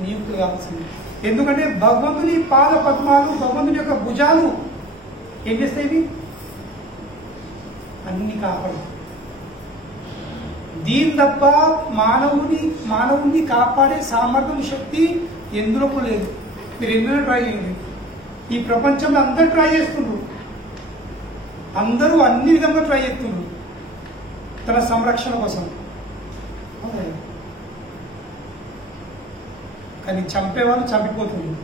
నియుక్తులు కావాల్సింది. ఎందుకంటే భగవంతుని పాద పద్మాలు, భగవంతుని యొక్క భుజాలు ఏం చేస్తాయి? అన్ని కాపాడు. దీని తప్ప మానవుని కాపాడే సామర్థ్యం, శక్తి ఎందులో లేదు. మీరు ఎందులో ట్రై చేయండి, ఈ ప్రపంచంలో అందరూ ట్రై చేస్తున్నారు, అందరూ అన్ని విధంగా ట్రై చేస్తున్నారు తన సంరక్షణ కోసం. కానీ చంపేవాళ్ళు చంపిపోతున్నారు.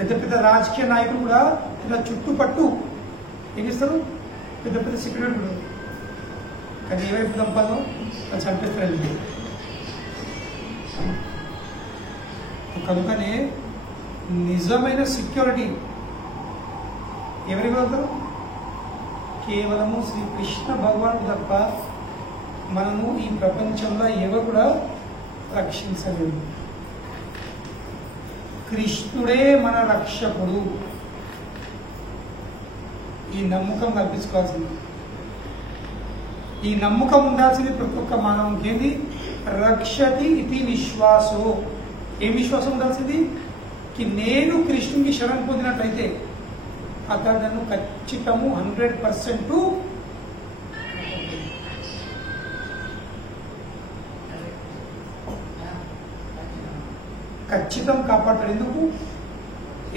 పెద్ద పెద్ద రాజకీయ నాయకులు కూడా ఇలా చుట్టుపట్టు ఏం చేస్తారు, పెద్ద పెద్ద సెక్యూరిటీ కూడా. కానీ ఏవైపు దంపాలో వాళ్ళు చంపేస్తారండి. కనుకనే నిజమైన సెక్యూరిటీ ఎవరికి వెళ్తారు? కేవలము శ్రీకృష్ణ భగవానుడు తప్ప మనము ఈ ప్రపంచంలో ఎవరు కూడా రక్షించలేము. కృష్ణుడే మన రక్షకుడు. ఈ నమ్మకం కల్పించుకోవాల్సింది. ఈ నమ్మకం ఉండాల్సింది ప్రతి ఒక్క మానవునికి. ఏంది? రక్షతి ఇది విశ్వాసో. ఏం విశ్వాసం ఉండాల్సింది? కి నేను కృష్ణునికి శరణ్ పొందినట్లయితే అతడు నన్ను ఖచ్చితము 100% ఖచ్చితం కాపాడతాడు. ఎందుకు?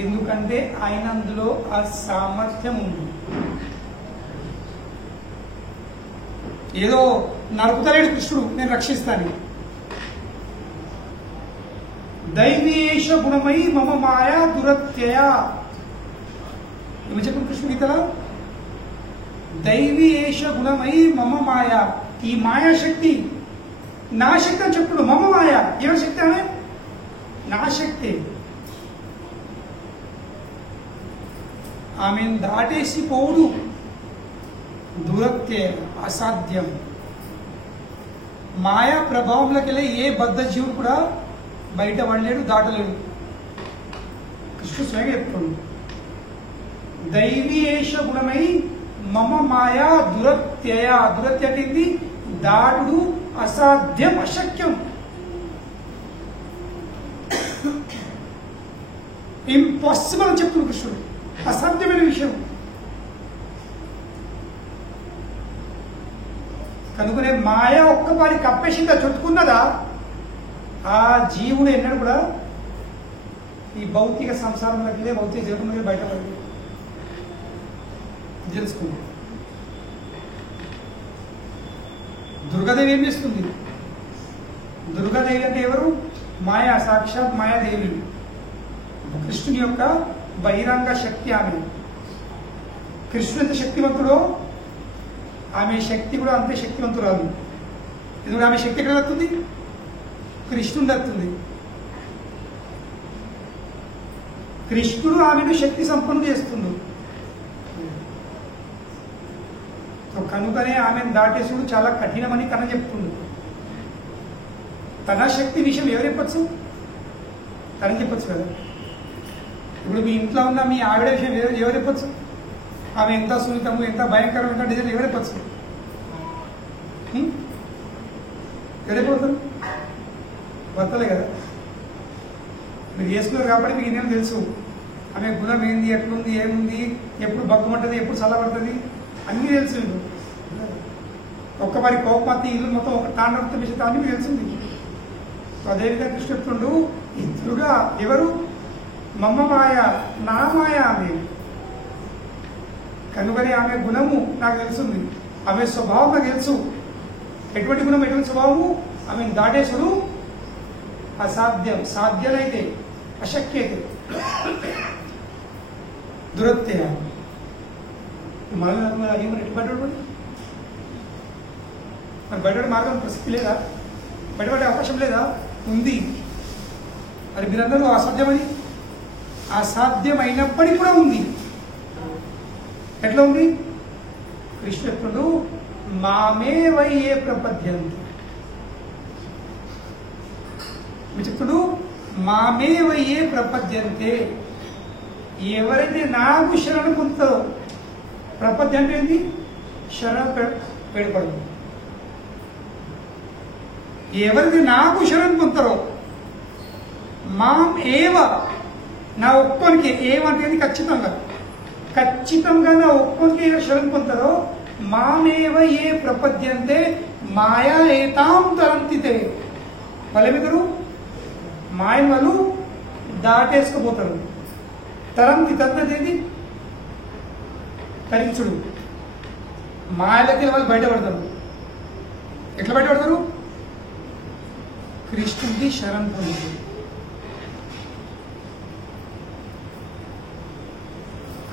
ఎందుకంటే ఆయన అందులో ఆ సామర్థ్యం ఉంది. ఏదో నరుకుతలేడు కృష్ణుడు నేను రక్షిస్తాను. దైవీయేష గుణమై మమ మాయా దురత్యయ. ఏమి చెప్పండి కృష్ణుడు గీతలో? దైవీయేష గుణమై మమ మాయా. ఈ మాయాశక్తి నా శక్తి అని చెప్పుడు. మమ మాయా ఎవరి శక్తి? ఆమె నా శక్తి. ఆమెను దాటేసి పోవుడు దురత్యయ, అసాధ్యం. మాయా ప్రభావంలోకి వెళ్ళి ఏ బద్ధ జీవుడు కూడా బయట పడలేడు, దాటలేడు. కృష్ణుడు స్వయంగా చెప్తున్నాడు. దైవీయేష గుణమై మమ మాయా దురత్యయ. దురత్య అంటే దాటుడు, అసాధ్యం, అశక్యం, ఇంపాసిబుల్ అని చెప్తున్నాడు కృష్ణుడు. అసాధ్యమైన విషయం. కనుకనే మాయ ఒక్కపారి కప్పేసిందా, చుట్టుకున్నదా, ఆ జీవుడు ఎన్నడూ కూడా ఈ భౌతిక సంసారంలోకి, భౌతిక జగత్తులోకి బయటపడి తెలుసుకుంది. దుర్గాదేవి ఏం చేస్తుంది? దుర్గాదేవి అంటే ఎవరు? మాయా, సాక్షాత్ మాయాదేవి. కృష్ణుని యొక్క బహిరంగ శక్తి ఆమె. కృష్ణుడు ఎంత శక్తివంతుడో ఆమె శక్తి కూడా అంతే శక్తివంతురాలు. ఎందుకంటే ఆమె శక్తి ఎక్కడ వస్తుంది? కృష్ణుడు వస్తుంది. కృష్ణుడు ఆమెను శక్తి సంపన్నుడు చేస్తుంది. కనుకనే ఆమెను దాటేసుడు చాలా కఠినమని కన చెప్తుంది. తన శక్తి విషయం ఎవరు చెప్పచ్చు? తనని చెప్పచ్చు కదా. ఇప్పుడు మీ ఇంట్లో ఉన్న మీ ఆవిడ విషయం ఎవరు చెప్పచ్చు? ఆమె ఎంత సున్నితము, ఎంత భయంకరం, ఎంత డిజైన్ ఎవరు చెప్పచ్చు? ఎవరైపోతారు? భర్తలే కదా. మీరు చేసుకున్నారు కాబట్టి మీకు ఇదేం తెలుసు. ఆమె గుణం ఏంది, ఎట్లుంది, ఏముంది, ఎప్పుడు బగ్గుమంటుంది, ఎప్పుడు చల్లబడుతుంది, అన్నీ తెలుసు. ఒక్కసారి కోపమత్తి ఇల్లు మొత్తం ఒక తాండవతో విషయం అన్ని మీకు తెలిసింది. అదేవిధంగా కృష్ణ చెప్తుండు, ఇద్దరుగా ఎవరు? మమ్మ మాయ, నా మాయ ఆమె. కనుకనే ఆమె గుణము నాకు తెలుస్తుంది, ఆమె స్వభావం నాకు తెలుసు. ఎటువంటి గుణం, ఎటువంటి స్వభావము? ఆమెను దాటేసుడు అసాధ్యం. సాధ్యమైతే అశక్యతే దురత్య. మళ్ళీ ఎటు పడ్డాడు? మరి బయటపడే మార్గం ప్రసక్తి లేదా? బయటపడే అవకాశం లేదా? ఉంది. మరి మీరందరూ అసాధ్యమని, అసాధ్యమైనప్పటికీ కూడా ఉంది. ఎట్లా ఉంది? కృష్ణుడు మామే వయ్యే ప్రపద్యంతి. చెప్తుడు మామే వయ్యే ప్రపద్యంతే. ఎవరైతే నాకు శరణు పొందుతారో, ప్రపద్య అంటే ఏంటి? శరణ పెడపడదు. ఎవరైతే నాకు శరణు పొందుతారో, మాం ఏవ, నా ఒక్కొనికి ఏమంటే ఖచ్చితంగా, ఖచ్చితంగా నా ఒక్కొనికి శరణు పొందుతారో, మామేవ ఏ ప్రపద్యంతే మాయా ఏతాం తరంతితే. వాళ్ళేమిద్దరు? మాయను వాళ్ళు దాటేసుకుపోతారు. తరంతి తగ్గదేది తరించుడు. మాయలకి వాళ్ళు బయటపడతారు. ఎట్లా బయటపడతారు? కృష్ణుడికి శరణ్ పొందుతారు.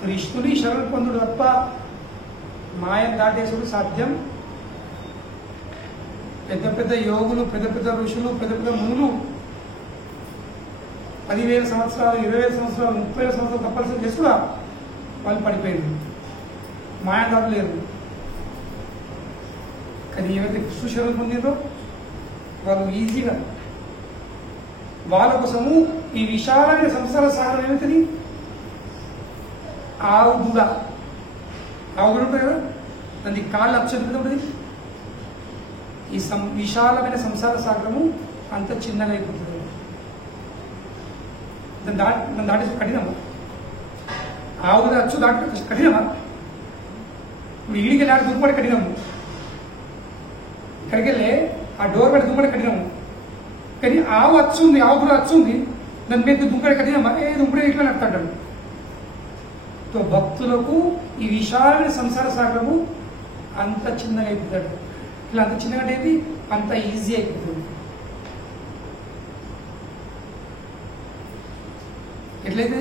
కృష్ణుని శరణు పొందుడు తప్ప మాయం దాటేసుడు సాధ్యం. పెద్ద పెద్ద యోగులు, పెద్ద పెద్ద ఋషులు, పెద్ద పెద్ద మునులు 10,000 సంవత్సరాలు, 20,000 సంవత్సరాలు, 30,000 సంవత్సరాలు తప్పనిసరి చేసి కూడా వాళ్ళు పడిపోయారు, మాయం దాటలేరు. కానీ ఏవైతే కృష్ణ శరణు పొందిందో వాళ్ళు ఈజీగా వాళ్ళ కోసము ఈ విశాలమైన సంసార సాగరం ఏమవుతుంది, ఆవు దూడ ఉంటుంది కదా, దానికి కాళ్ళు అక్షంత ఉంటుంది. ఈ విశాలమైన సంసార సాగరము అంత చిన్నగా అయిపోతుంది. దాన్ని దాటేసి కఠినమా? ఆవు దూడ అచ్చు దాటి కఠినమా? ఈడికి వెళ్ళి దుప్పటి కఠినము, ఇక్కడికి వెళ్ళి ఆ డోర్ పెట్టి దుప్పటి కఠినము. కానీ ఆవు అచ్చు ఉంది, ఆవు దూడ అచ్చు ఉంది, దాని మీద దుప్పటి కఠినమా? దుప్పటి ఇట్లా నడుతాడు. తో భక్తులకు ఈ విశాలమైన సంసార సాగరము అంత చిన్నగా అయిపోతాడు. ఇలా అంత చిన్నగా అనేది అంత ఈజీ అయిపోతుంది. ఎట్లయితే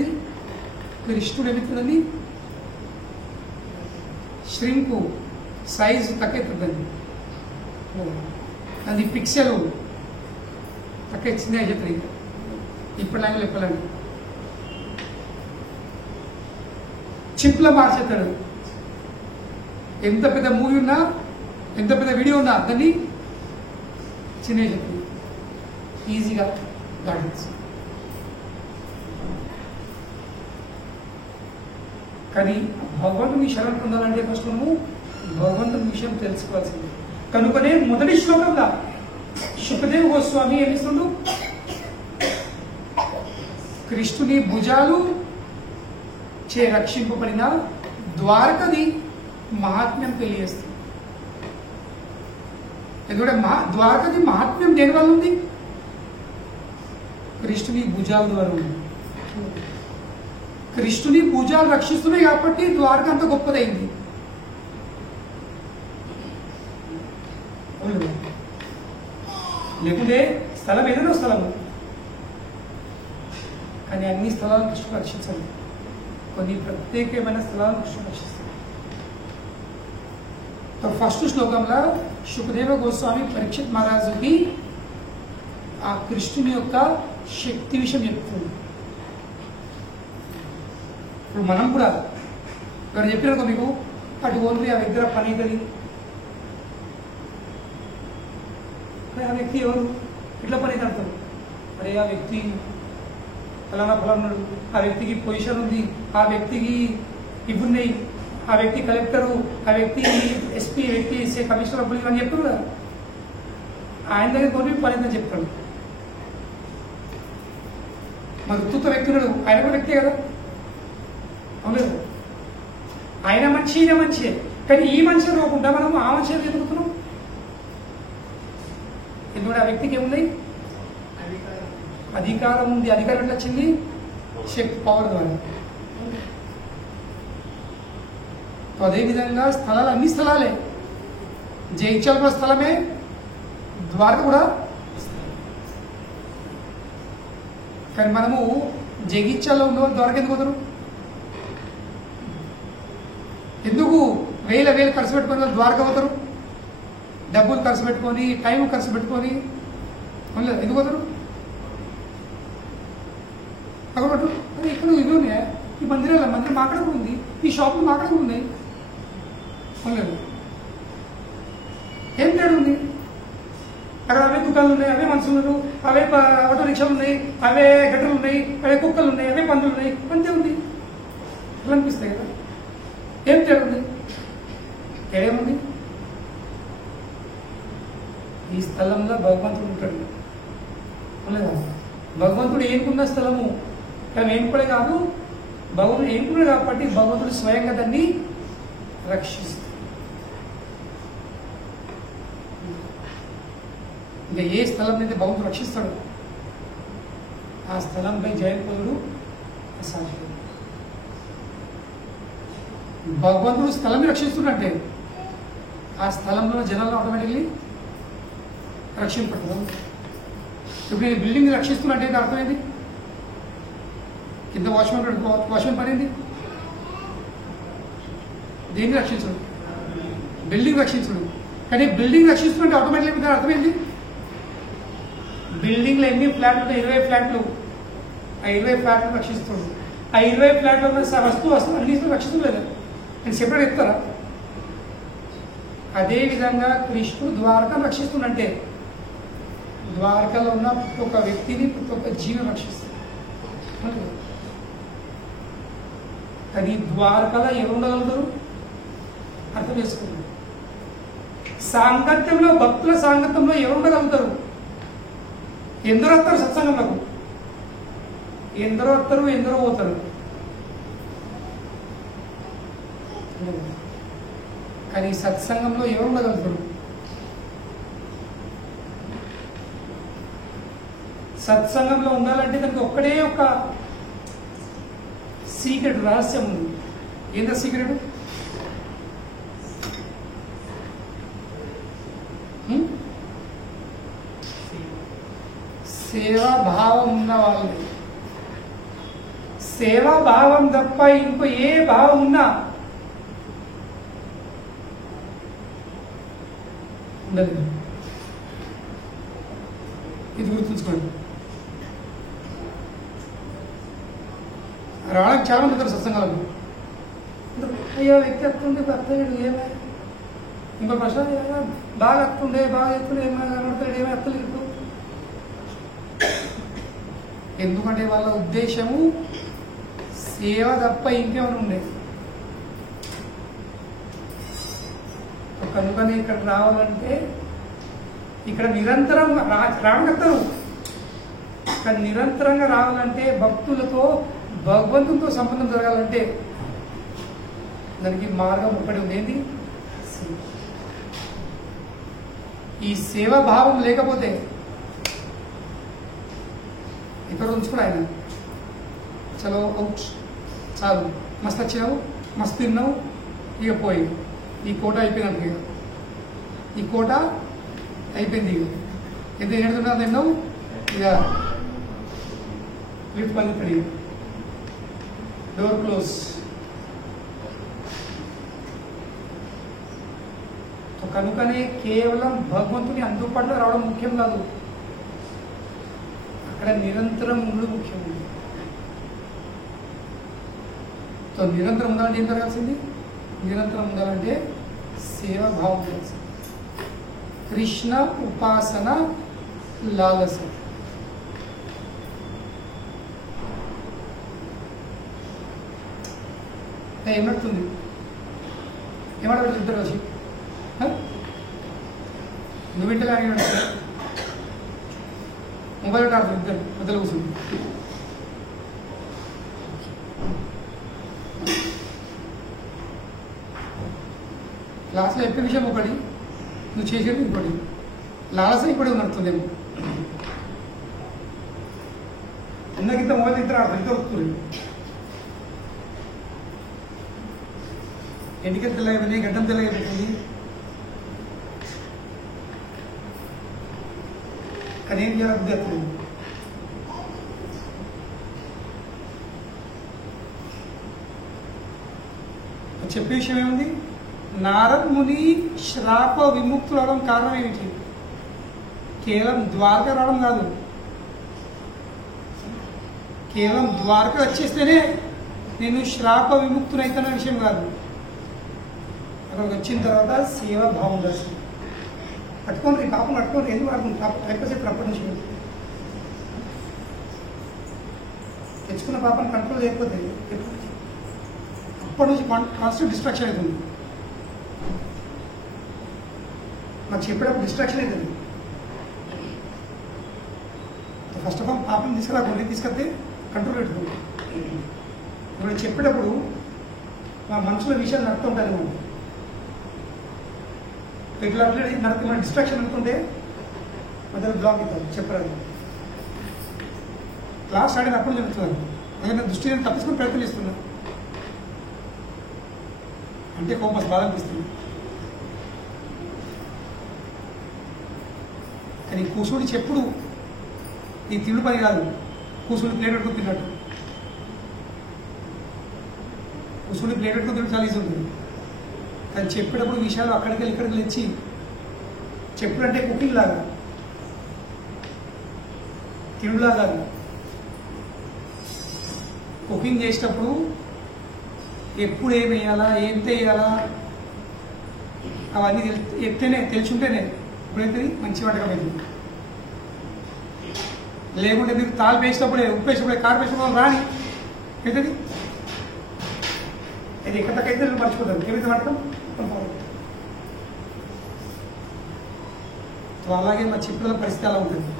కృష్ణుడు ఏమవుతుందండి, శ్రింకు సైజు తక్కువవుతుందండి, అది పిక్సెల్ తక్కువ చిన్నగా చెప్తుంది. ఇప్పుడు లాగా చెప్పాలండి, చిప్లో మార్చేస్తాడు. ఎంత పెద్ద మూవీ ఉన్నా, ఎంత పెద్ద వీడియో ఉన్నా దాన్ని చిన్న చెప్తుంది, ఈజీగా దాటచ్చు. కానీ భగవంతుని శరణు పొందాలంటే ఫస్ట్ మనము భగవంతుని విషయం తెలుసుకోవాల్సింది. కనుకనే మొదటి శ్లోకంలో సుఖదేవ్ గోస్వామి ఏమిస్తుండు, కృష్ణుని భుజాలు చే రక్షింపబడిన ద్వారకది మహాత్మ్యం తెలియజేస్తుంది. ఎందుకంటే ద్వారకది మహాత్మ్యం దేని వల్ల ఉంది, కృష్ణుని భుజాల ద్వారా ఉంది. కృష్ణుని భుజాలు రక్షిస్తున్నాయి కాబట్టి ద్వారక అంత గొప్పదైంది. లేకుంటే స్థలం ఏదైనా స్థలము, కానీ అన్ని స్థలాలను కృష్ణుడు రక్షించాలి. కొన్ని ప్రత్యేకమైన స్థలాలను కృష్ణుడు రక్షిస్తాడు. ఫస్ట్ శ్లోకంలో సుఖదేవ గోస్వామి పరీక్షిత్ మహారాజుకి ఆ కృష్ణుని యొక్క శక్తి విషయం చెప్తుంది. ఇప్పుడు మనం కూడా ఇక్కడ చెప్పినాక మీకు అటు ఓన్లీ ఆ విగ్రహ పని అవుతుంది, ఆ వ్యక్తి ఎవరు ఇట్లా పని కడతారు, అరే ఆ వ్యక్తి ఫలానా ఫలాన్నాడు, ఆ వ్యక్తికి పొజిషన్ ఉంది, ఆ వ్యక్తికి ఇవ్వున్నాయి, ఆ వ్యక్తి కలెక్టరు, ఆ వ్యక్తి ఎస్పీ, వ్యక్తి కమిషనర్ పోలీసు అని చెప్తారు కదా, ఆయన దగ్గర కొన్ని పని అని చెప్తాడు. మరి ఉత్తుత వ్యక్తి ఉన్నాడు, ఆయన కూడా వ్యక్తే కదా, అవును. ఆయన మంచి, ఈయన మంచియే, కానీ ఈ మనిషి రోకుండా మనం ఆ మనిషి ఎదుగుతున్నాం. ఎందుకంటే ఆ వ్యక్తికి ఏముంది, అధికారం ఉంది. అధికారం ఎట్లా వచ్చింది, శక్తి, పవర్ ద్వారా. అదేవిధంగా స్థలాలు అన్ని స్థలాలే, జైత్యాల కూడా స్థలమే, ద్వారక కూడా. కానీ మనము జగిత్యాలలో ఉన్న ద్వారక ఎందుకు పోతారు, ఎందుకు వేల ఖర్చు పెట్టుకొని ద్వారక పోతారు, డబ్బులు ఖర్చు పెట్టుకొని, టైం ఖర్చు పెట్టుకొని, ఎందుకు పోతారు అక్కడ? అదే ఇక్కడ ఇవి ఉన్నాయి, ఈ మందిరం మా అక్కడ ఉంది, ఈ షాపులు మా అక్కడ ఉన్నాయి, అవునలేదు. ఏం తేడా ఉంది? అక్కడ అవే దుకాణాలు ఉన్నాయి, అవే మనుషులు ఉన్నారు, అవే ఆటో రిక్షాలు ఉన్నాయి, అవే గడ్డలు ఉన్నాయి, అవే కుక్కలు ఉన్నాయి, అవే పందులు ఉన్నాయి, అంతే ఉంది. అట్లా అనిపిస్తాయి కదా. ఏం తేడా ఉంది? తేడేముంది? ఈ స్థలంలో భగవంతుడు ఉంటాడు, లేదా? భగవంతుడు ఏనుకున్న స్థలము, కానీ ఏనుకుడే కాదు, భగవంతుడు ఏనుకుడే కాబట్టి భగవంతుడు స్వయంగా దాన్ని రక్షిస్తాడు. ఇంకా ఏ స్థలం అయితే భగవంతుడు రక్షిస్తాడు, ఆ స్థలంపై జయం పొందుడు అసాధ్యం. భగవంతుడు స్థలం రక్షిస్తున్నట్టే ఆ స్థలంలో జనాలు ఆటోమేటిక్లీ రక్షింపడతాం. ఇప్పుడు నేను బిల్డింగ్ రక్షిస్తున్నట్టు అర్థమైంది, కింద వాచ్మెన్ పడింది, దేన్ని రక్షించడు, బిల్డింగ్ రక్షించడు. కానీ బిల్డింగ్ రక్షిస్తుంటే ఆటోమేటిక్గా దాని అర్థమైంది. బిల్డింగ్లో ఎన్ని ఫ్లాట్లు ఉంటాయి? 20 ఫ్లాట్లు. ఆ 20 ఫ్లాట్లు రక్షిస్తుంది. ఆ 20 ఫ్లాట్లో ఉన్న వస్తువు అన్ని రక్షించలేదు. నేను సెపరేట్ చెప్తారా? అదేవిధంగా కృష్ణుడు ద్వారకను రక్షిస్తుందంటే ద్వారకలో ఉన్న ప్రతి ఒక్క వ్యక్తిని ప్రతి ఒక్క జీవిని రక్షిస్తుంది. కానీ ద్వారకలో ఎవరు ఉండగలుగుతారు? అర్థం చేసుకోండి. సాంగత్యంలో, భక్తుల సాంగత్యంలో ఎవరు ఉండగలుగుతారు? ఎందరో వస్తారు సత్సంగంలోకి, ఎందరో వస్తారు, ఎందరో పోతారు. కానీ సత్సంగంలో ఎవరు ఉండగలుగుతారు? సత్సంగంలో ఉండాలంటే దానికి ఒక్కడే ఒక సీక్రెట్, రహస్యం ఉంది. ఏంటో సీక్రెట్? సేవాభావం ఉన్న వాళ్ళు. సేవాభావం తప్ప ఇంకో ఏ భావం ఉన్నా ఉండదు. ఇది గుర్తుంచుకోండి. రావడానికి చాలా మంది ఉంటారు సత్సంగాలు. అయ్యో వ్యక్తి ఎత్తుండే అత్తయ్యడు ఏమే, ఇంకో ప్రశ్న బాగా ఎత్తుండే, బాగా ఎత్తుండే ఏమవుతాడు, ఏమే ఎత్తలేదు. ఎందుకంటే వాళ్ళ ఉద్దేశము సేవ తప్ప ఇంకేమైనా ఉండేది. కనుకనే ఇక్కడ రావాలంటే ఇక్కడ నిరంతరం రాగలుగుతారు. కానీ నిరంతరంగా రావాలంటే భక్తులతో, భగవంతునితో సంబంధం జరగాలంటే దానికి మార్గం ఒకటి ఉంది. ఏంటి? ఈ సేవాభావం లేకపోతే ఇక్కడ ఉంచుకుని ఆయన చలో అవుట్, చాలు, మస్తు వచ్చినావు, మస్తు తిన్నావు, ఇక పోయి ఈ కోట అయిపోయినట్టు. ఇక ఈ కోట అయిపోయింది. ఇక ఎంత ఏడుతున్నా తిన్నావు, ఇక లిఫ్ట్ పని పడి డోర్ క్లోజ్. కనుకనే కేవలం భగవంతుని అందుబాటులో రావడం ముఖ్యం కాదు, అక్కడ నిరంతరం ఉండు ముఖ్యం. సో నిరంతరం ఉండాలంటే ఏం జరగాల్సింది? నిరంతరం ఉండాలంటే సేవాభావం చేయాల్సింది. కృష్ణ ఉపాసన లాలస. ఏమడుతుంది? ఏమడబెట్టి ఇద్దరు వచ్చి నువ్వు ఇంటిలో మొబైల్ ఆడుతుంది ఇద్దరు మధ్యలో కూర్చుంది. క్లాస్లో చెప్పే విషయం ఒకటి, నువ్వు చేసేది ఇంకోటి. లాలస ఇంకోటి నడుతుందేమో. అందరికింత మొబైల్ ఇద్దరు ఆడుతుంది, ఇద్దరు వస్తుంది. ఎంటికలు తెల్లగైపోయింది, గడ్డం తెల్లగైపోతుంది. కానీ ఏం చేయాలి? బుద్ధి చెప్పే విషయం ఏముంది? నారద్ ముని శ్రాప విముక్తులు అవడం కారణం ఏమిటి? కేవలం ద్వారక రావడం కాదు, కేవలం ద్వారక వచ్చేస్తేనే నేను శ్రాప విముక్తునైతున్న విషయం కాదు. అక్కడికి వచ్చిన తర్వాత సేవాభావం దర్శనం పట్టుకోండి. పాపం పట్టుకోండి, ఎందుకు పడుతుంది? అయిపోతే అప్పటి నుంచి తెచ్చుకున్న పాపను కంట్రోల్ చేయకపోతే అప్పటి నుంచి కాన్స్టెంట్ డిస్ట్రాక్షన్ అవుతుంది. నాకు చెప్పేటప్పుడు డిస్ట్రాక్షన్ అవుతుంది. ఫస్ట్ ఆఫ్ ఆల్ పాపం తీసుకురాకుండా తీసుకొస్తే కంట్రోల్ పెట్టుకుంది. ఇప్పుడు చెప్పేటప్పుడు మా మనసులో విషయాలు నడుతుంటుంది. మనం ఇట్లా నడిపి మన డిస్ట్రాక్షన్ అనుకుంటే మధ్యలో బ్లాక్ అవుతాం, చెప్పరాదు. క్లాస్ స్టార్ట్ అయినప్పుడు చెప్తున్నాను, నేను దృష్టి తప్పించుకుని ప్రయత్నం చేస్తున్నా అంటే కోపం బాధ అనిపిస్తుంది. కానీ కూసుడి చెప్పుడు ఈ తిండి పని కాదు. కూసుడి ప్లేట్ పెట్టుకుని తిన్నట్టు, కూసుడి ప్లేట్ పెట్టుకుని తింటే చాలా ఈజీ ఉంటుంది. తను చెప్పేటప్పుడు విషయాలు అక్కడికి ఇక్కడికి తెచ్చి చెప్పుడు అంటే కుకింగ్ లాగా, తిండులాగా. కుకింగ్ చేసేటప్పుడు ఎప్పుడు ఏం వేయాలా, ఏం వేయాలా అవన్నీ ఎత్తేనే తెలుసుంటేనే ఇప్పుడైతే మంచి వంటకం అయింది. లేకుంటే మీరు తాళ్ళు వేసేటప్పుడే, ఉప్పు వేసేటప్పుడే, కారం వేసేటప్పుడు రాని అవుతుంది. ఇది ఎక్కడికైతే మర్చిపోతారు. ఏమైతే వంటకం అలాగే మా చిప్పుల పరిస్థితి అలా ఉంటుంది.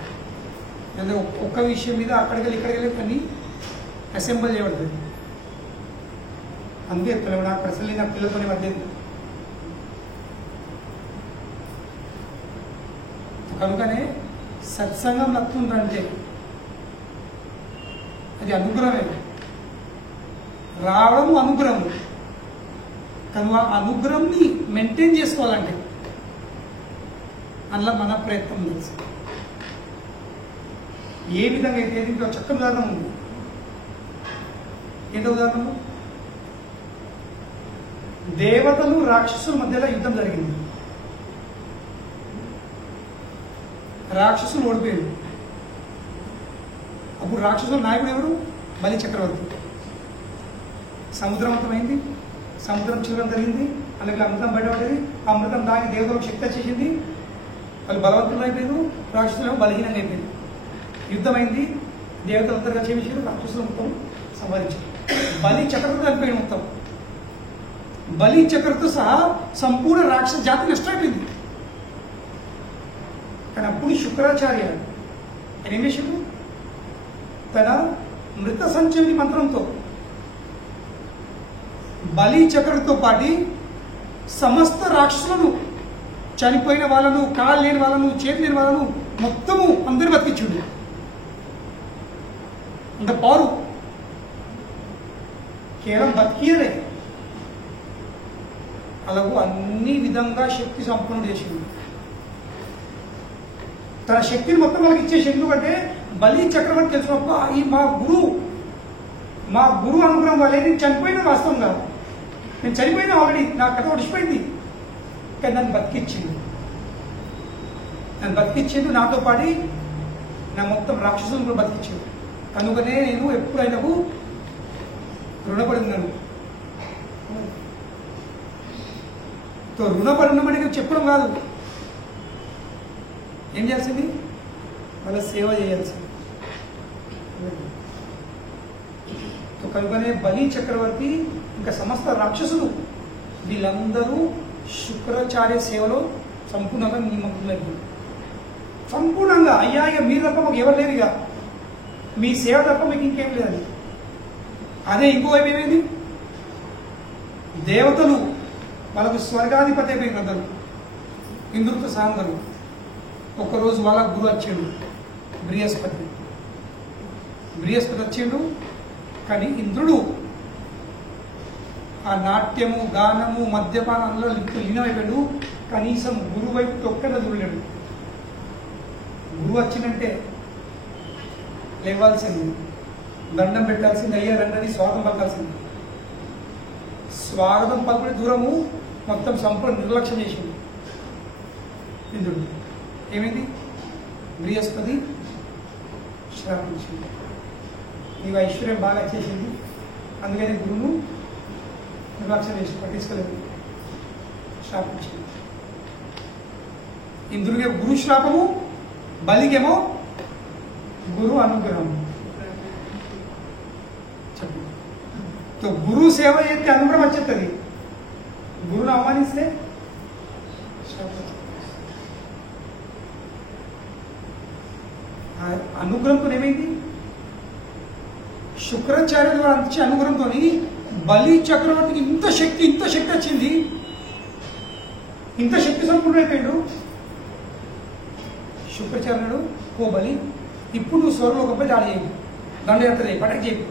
అంటే ఒక్క విషయం మీద అక్కడికి ఇక్కడికి కానీ అసెంబుల్ చేయబడుతుంది. అందుకే పిల్లలు నాకు అసలు నా పిల్లలతోనే మధ్య కనుకనే సత్సంగం నత్తుందంటే అది అనుగ్రహమే. రావడం అనుగ్రహం. కనుక అనుగ్రహంని మెయింటైన్ చేసుకోవాలంటే అందులో మన ప్రయత్నం తెలుసు. ఏ విధంగా అయితే దీంట్లో చక్కని ఉదాహరణ ఉంది. ఏంటో ఉదాహరణ? దేవతలు రాక్షసుల మధ్యలో యుద్ధం జరిగింది. రాక్షసులు ఓడిపోయారు. అప్పుడు రాక్షసుల నాయకుడు ఎవరు? బలి చక్రవర్తి. సముద్రం అంతమైంది, సముద్రం చివరం జరిగింది, అలాగే అమృతం బయటపడేది. అమృతం దాని దేవతలకు శక్తి వచ్చేసింది. వాళ్ళు బలవంతులు అయిపోయారు, రాక్షసులు బలహీనంగా అయిపోయింది. యుద్ధమైంది, దేవతలందరిగా చేయించారు, రాక్షసులు మొత్తం సంహరించారు. బలి చక్రవర్తి చనిపోయిన మొత్తం. బలి చక్రవర్తితో సహా సంపూర్ణ రాక్షస జాతి నష్టమైపోయింది. కానీ అప్పుడు శుక్రాచార్య ఆయన ఏం చేశాడు? తన మృత సంజీవిని మంత్రంతో బలి చక్రవర్తితో పాటి సమస్త రాక్షసులను, చనిపోయిన వాళ్ళను, కాళ్ళు లేని వాళ్ళను, చేతి లేని వాళ్ళను మొత్తము అందరూ బతికించుండు. అంత పారు కేవలం బతికియలే, అలాగూ అన్ని విధంగా శక్తి సంపూర్ణ చేసింది. తన శక్తిని మొత్తం వాళ్ళకి ఇచ్చేసి. ఎందుకంటే బలి చక్రవర్తి తెలిసినప్పుడు ఈ మా గురువు అనుగ్రహం వల్లే నేను చనిపోయిన వాస్తవం కాదు. నేను చనిపోయినా ఆల్రెడీ, నా కథ ఒడిచిపోయింది. కానీ నన్ను బతికిచ్చింది. నన్ను బతికిచ్చింది, నాతో పాటి నా మొత్తం రాక్షసులను కూడా బతికిచ్చింది. కనుకనే నేను ఎప్పుడైనా రుణపడి ఉన్నాను. రుణపడి ఉన్నామని చెప్పడం కాదు, ఏం చేయాల్సింది? వాళ్ళ సేవ చేయాల్సింది. కనుకనే బలి చక్రవర్తి ఇంకా సమస్త రాక్షసులు వీళ్ళందరూ శుక్రాచార్య సేవలో సంపూర్ణంగా నిమగ్నమైపోయింది. సంపూర్ణంగా అయ్యా ఇక మీరు తప్ప మాకు ఎవరు లేరు, ఇక మీ సేవ తప్ప మీకు ఇంకేం లేదని. అదే ఇంకో వైపు ఏమైంది? దేవతలు వాళ్ళకు స్వర్గాధిపతి అయిపోయింది. అందరూ ఇంద్రుడితో సహా అందరూ. ఒక్కరోజు వాళ్ళ గురువు వచ్చాడు బృహస్పతి. వచ్చాడు. కానీ ఇంద్రుడు ఆ నాట్యము, గానము, మద్యపానంలో లీనమైపోయాడు. కనీసం గురువు వైపు తొక్కన చూడలేడు. గురువు వచ్చిందంటే లేవాల్సింది, దండం పెట్టాల్సింది, అయ్యా రండని స్వాగతం పలకాల్సింది. స్వాగతం పలుకునే దూరము మొత్తం సంపూర్ణ నిర్లక్ష్యం చేసింది ఇంద్రుడు. ఏమైంది? బృహస్పతి శ్రాపించింది. నీకు ఐశ్వర్యం బాగా వచ్చేసింది, అందుకని గురువును నిర్లక్ష్యం చేసి పట్టించుకోలేదు, శ్రాపించింది. ఇంద్రుడికి గురు శ్రాపము, బలికేమో గురు అనుగ్రహం. చెప్పు, గురువు సేవ చేస్తే అనుగ్రహం వచ్చేస్తుంది, గురువును అవమానిస్తే అనుగ్రహంతో ఏమైంది? శుక్రాచార్య ద్వారా అందించే అనుగ్రహంతో బలి చక్రవర్తికి ఇంత శక్తి వచ్చింది, ఇంత శక్తి సంపూర్ణమైపోయాడు. శుక్రాచార్యుడు, ఓ బలి, ఇప్పుడు నువ్వు స్వర్గలోకంపై దాడి చేయవు, దండయాత్ర చేయి, పటాక్ చేయవు.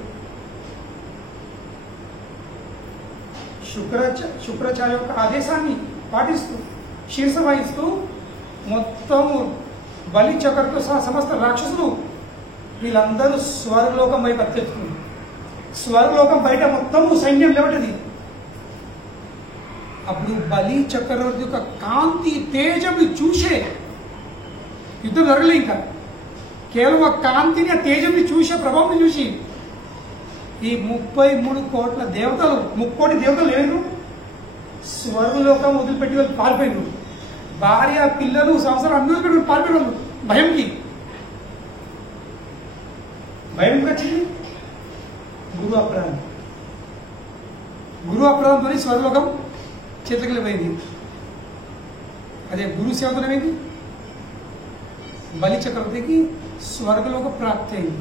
శుక్రాచార్య యొక్క ఆదేశాన్ని పాటిస్తూ, శీర్ష వహిస్తూ మొత్తము బలి చక్రతో సహా సమస్త రాక్షసులు వీళ్ళందరూ స్వర్గలోకం వైపు అత్యెత్తుతుంది. స్వర్గలోకం బయట మొత్తము సైన్యం లేవటది. అప్పుడు బలి చక్రవర్తి యొక్క కాంతి తేజంని చూసే యుద్ధం జరగలే, ఇంకా కేవలం ఆ కాంతిని ఆ తేజంని చూసే ప్రభావం చూసి ఈ 33 కోట్ల దేవతలు 3 కోటి దేవతలు లేదు స్వర్గలోకం వదిలిపెట్టి వాళ్ళు పారిపోయినారు. భార్య పిల్లలు సంవత్సరం అందరూ పెట్టి పారిపోయినారు భయంకి. భయం వచ్చింది గురు అపరాధంతో స్వర్గలోకం చేతులకి పోయింది. అదే గురు సేవతో ఏమైంది, బలి చక్రవర్తికి స్వర్గలోక ప్రాప్తి అయింది.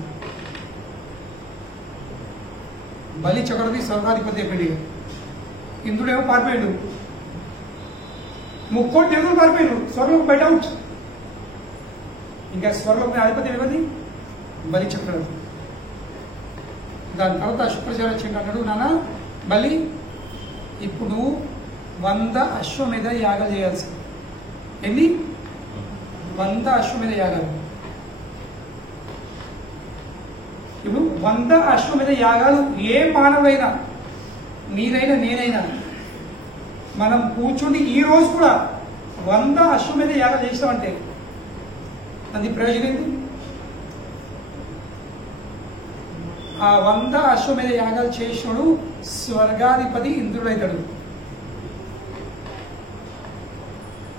బలి చక్రవర్తి స్వర్గాధిపతి అయిపోయింది. ఇంద్రుడేమో పారిపోయాడు, 3 కోటి దేవతలు పారిపోయాడు, స్వర్గలోకం బయట అవుట్. ఇంకా స్వర్గలోకం అధిపతి ఎవరిది, బలి చక్రవర్తి. దాని తర్వాత శుక్రాచార్య వచ్చిండు, అన్నాడు నాన్న బలి ఇప్పుడు 100 అశ్వమేధ యాగాలు చేయాల్సింది. ఎన్ని? 100 అశ్వమేధ యాగాలు. ఇప్పుడు 100 అశ్వమేధ యాగాలు ఏ మానవుడైనా, మీరైనా నేనైనా మనం కూర్చుండి ఈ రోజు కూడా 100 అశ్వమేధ యాగాలు చేస్తామంటే అది ప్రయోజనం ఏంటి? ఆ 100 అశ్వమేధ యాగాలు చేసినోడు స్వర్గాధిపతి ఇంద్రుడు అవుతాడు.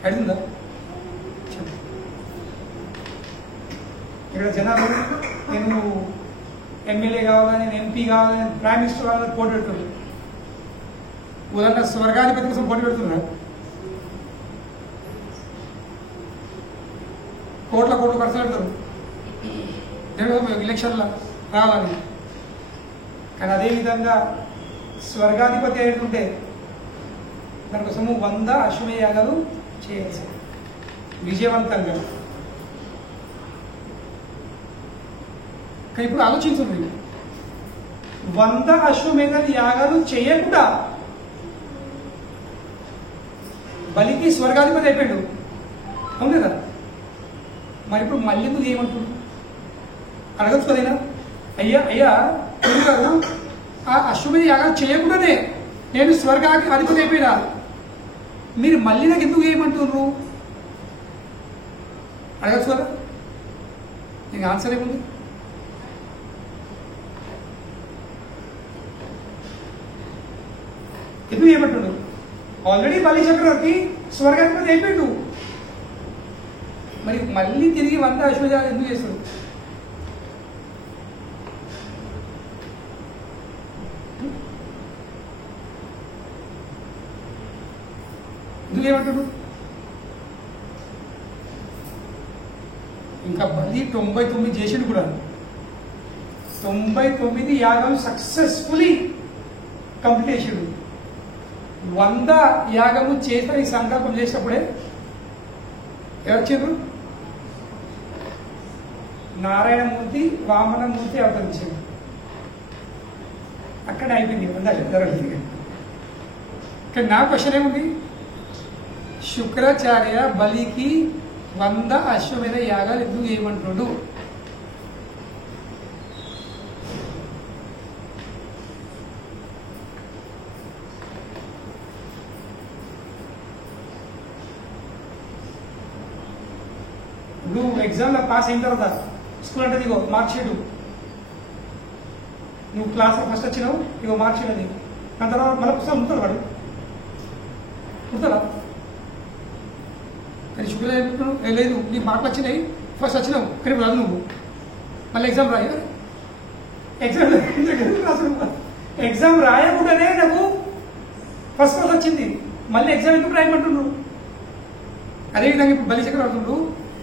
అడుగుందా? ఇక్కడ జనాలు నేను ఎమ్మెల్యే కావాలని, నేను ఎంపీ కావాలని, ప్రైమ్ మినిస్టర్ కావాలని పోటీ పెడుతున్నారు. ఉదాహరణ స్వర్గాధిపతి కోసం పోటీ పెడుతున్నారు. కోట్ల ఖర్చు పెడతారు ఎలక్షన్లో రావాలని. కానీ అదేవిధంగా స్వర్గాధిపతి ఏంటంటే దానికోసము 100 అశ్వమేధ యాగాలు చేయాల్సి విజయవంతంగా. కానీ ఇప్పుడు ఆలోచించండి, 100 అశ్వమేధ యాగాలు చేయకుండా బలికి స్వర్గాధిపతి అయిపోయాడు, అవును కదా? మరి ఇప్పుడు మళ్ళీ నువ్వు ఏమంటున్నావు అడగచ్చు కదైనా, అయ్యా గారు ఆ అశ్వమేధ యాగాలు చేయకుండానే నేను స్వర్గానికి అధిపతి అయిపోయినా, మీరు మళ్ళీ నాకు ఎందుకు ఏమంటున్నారు అడగచ్చు కదా? నీకు ఆన్సర్ ఏముంది? ఎందుకు ఏమంటున్నాడు? ఆల్రెడీ బలి చక్రవర్తి స్వర్గాధిపతి అయిపోయాడు, మరి మళ్ళీ తిరిగి 100 అశ్వమేధ యాగాలు ఎందుకు చేస్తాడు? ఎందుకు ఏమంటాడు? ఇంకా బలి 99 చేసిండు కూడా, 99 యాగాలు సక్సెస్ఫుల్లీ కంప్లీట్ చేసిండు. 100 యాగము చేసిన ఈ సంకల్పం చేసినప్పుడే ఎవరు నారాయణమూర్తి వామనమూర్తి అవతరించాడు. అక్కడ అయిపోయింది 100 జరగలేదు. కానీ నా క్వశ్చన్ ఏముంది, శుక్రాచార్య బలికి 100 అశ్వమేధ యాగాలు ఎందుకు చేయమంటున్నాడు? నువ్వు ఎగ్జామ్లో పాస్ అయిన తర్వాత స్కూల్ అంటే ఇగో మార్క్ షీట్, నువ్వు క్లాస్లో ఫస్ట్ వచ్చినావు ఇగో మార్క్ షీట్, అది దాని తర్వాత మళ్ళీ పుస్తకం ఉంటాడు వాడు ఉంటాడా? కానీ శుక్ర లేదు, నీ మార్కులు వచ్చినాయి, ఫస్ట్ వచ్చినావు కానీ రాదు, నువ్వు మళ్ళీ ఎగ్జామ్ రాయ, ఎగ్జామ్ రాయకుండానే నాకు ఫస్ట్ క్లాస్ వచ్చింది, మళ్ళీ ఎగ్జామ్ ఎందుకు రాయమంటుండ్రు? అదేవిధంగా ఇప్పుడు బలి చక్రవర్తుడు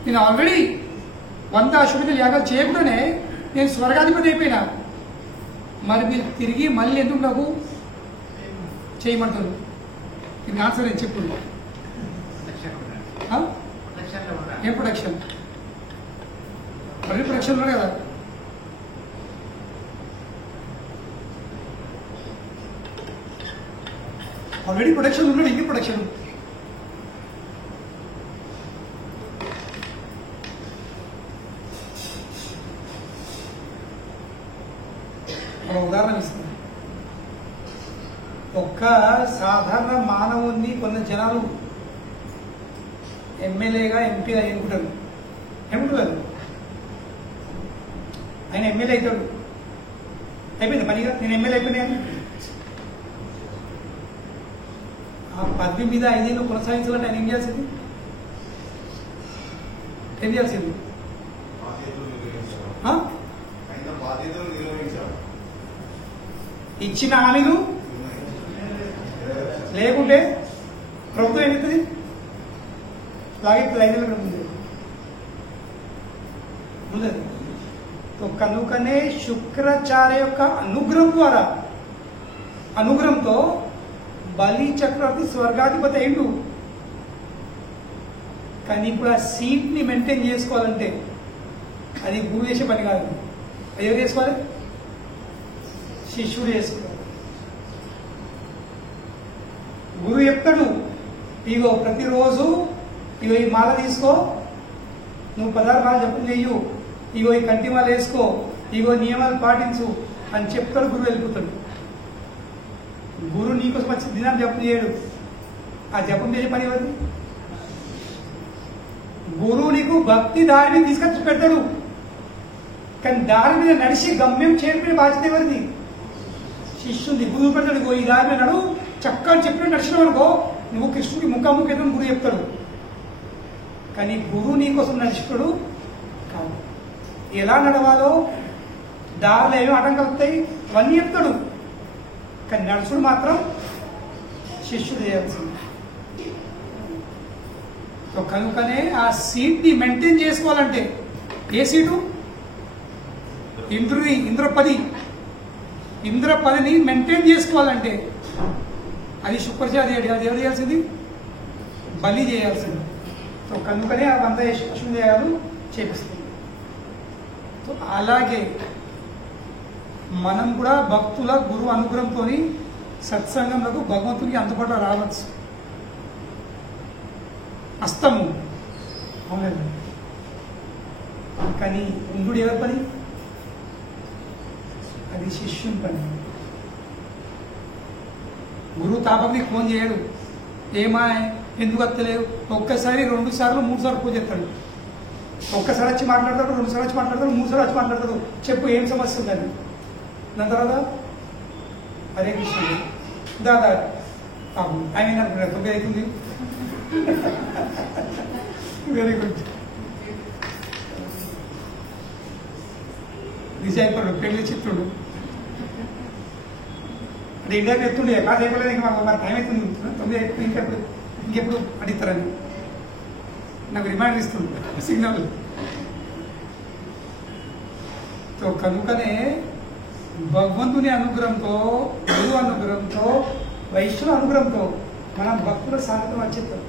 నేను ఆల్రెడీ 100 అశ్వమేధ యాగాలు చేయకుండానే నేను స్వర్గాధిపతి అయిపోయినా, మరి మీరు తిరిగి మళ్ళీ ఎందుకు నాకు చేయమంటారు? దీనికి ఆన్సర్ ఏం చెప్పు? ఏం ప్రొడక్షన్? మళ్ళీ ప్రొడక్షన్ ఉన్నాయి కదా. ఆల్రెడీ ప్రొడక్షన్ ఉన్నాడు, ఇంకే ప్రొడక్షన్. ఒక ఉదాహరణ ఇస్తాను. ఒక్క సాధారణ మానవుణ్ణి కొన్ని జనాలు ఎమ్మెల్యేగా ఎంపీగా ఎన్నుకుంటారు. ఎన్నుకుంటారు, ఆయన ఎమ్మెల్యే అవుతాడు, అయిపోయింది పనిగా, నేను ఎమ్మెల్యే అయిపోయినాను. ఆ పదవి మీద 5 ఏళ్ళు కొనసాగించాలంటే ఆయన ఏం చేయాల్సింది? ఏం చేయాల్సింది? ఇచ్చిన హామీలు లేకుంటే ప్రభుత్వం ఏమవుతుంది? లాగెత్తుంది 5 ఏళ్ళ ముందు. కనుకనే శుక్రాచార్య యొక్క అనుగ్రహం ద్వారా, అనుగ్రహంతో బలి చక్రవర్తి స్వర్గాధిపతి అయిండు. కానీ ఇప్పుడు ఆ సీట్ ని మెయింటైన్ చేసుకోవాలంటే అది గురువు చేసే పని కాదు. ఎవరు చేసుకోవాలి? శిష్యుడు చేసుకోవాలి. గురువు చెప్తాడు, ఇగో ప్రతిరోజు ఇగో ఈ మాల తీసుకో, నువ్వు 16 మాల జపం చెయ్యు, ఇగో ఈ కంటి మాల వేసుకో, ఇగో నియమాలు పాటించు అని చెప్తాడు. గురువు వెళ్ళిపోతాడు. గురువు నీకోసం వచ్చి దినాన్ని జపం చేయడు. ఆ జపం చేసే పని ఎవరిది? గురువు నీకు భక్తి దారి మీద తీసుకొచ్చి పెడతాడు. కానీ దారి మీద నడిచి గమ్యం చేరుకునే బాధ్యత ఎవరిది? శిష్యుని గురువు పెడతాడు. ఈ దారి మీద నడు, చక్కగా చెప్పిన నడిచినావు అనుకో, నువ్వు కృష్ణుడికి ముఖాముఖితం గురువు చెప్తాడు. కానీ గురువు నీకోసం నడిచిపోడు కాదు. ఎలా నడవాలో, దారిలో ఏమో ఆటంకాలు వస్తాయి అవన్నీ చెప్తాడు. కానీ నడుచుడు మాత్రం శిష్యుడు చేయాల్సింది. కనుకనే ఆ సీట్ ని మెయింటైన్ చేసుకోవాలంటే, ఏ సీటు? ఇంద్రపదిని మెయింటైన్ చేసుకోవాలంటే అది శుక్రాచార్యుడు, అది ఎవరు చేయాల్సింది? బలి చేయాల్సింది. కనుకనే ఆ 100 అశ్వమేధాలు చేపిస్తుంది. అలాగే మనం కూడా భక్తుల గురువు అనుగ్రహంతో సత్సంగంలో భగవంతునికి అందుబాటులో రావచ్చు. అస్తము అవునండి. కానీ ఇంద్రుడు ఎవరి పని? అది శిష్యుని పని. గురువు తాపకి ఫోన్ చేయడు, ఏమా ఎందుకు వస్తలేవు? ఒక్కసారి 2 సార్లు 3 సార్లు పూజ చేస్తాడు. ఒక్కసారి వచ్చి మాట్లాడతాడు, 2 సార్లు వచ్చి మాట్లాడతాడు, 3 సార్లు వచ్చి మాట్లాడతాడు. చెప్పు ఏం సమస్య ఉందని. దాని తర్వాత హరే కృష్ణ దాదా పాపం ఆయన అనుకున్నాడు 9 అవుతుంది. Very good. నిజాయిపడు పెళ్లి చిత్రుడు అంటే ఇండియాకి ఎత్తుండే కాదు అయిపోలేదు. ఇంకా మన టైం అవుతుంది, 9 అయిపోతుంది. ఇంకెప్పుడు అడుగుతారని నాకు రిమైండర్ ఇస్తుంది సిగ్నల్. కనుకనే భగవంతుని అనుగ్రహంతో, గురువు అనుగ్రహంతో, వైష్ణవ అనుగ్రహంతో మనం భక్తుల సాధన వచ్చేస్తాం.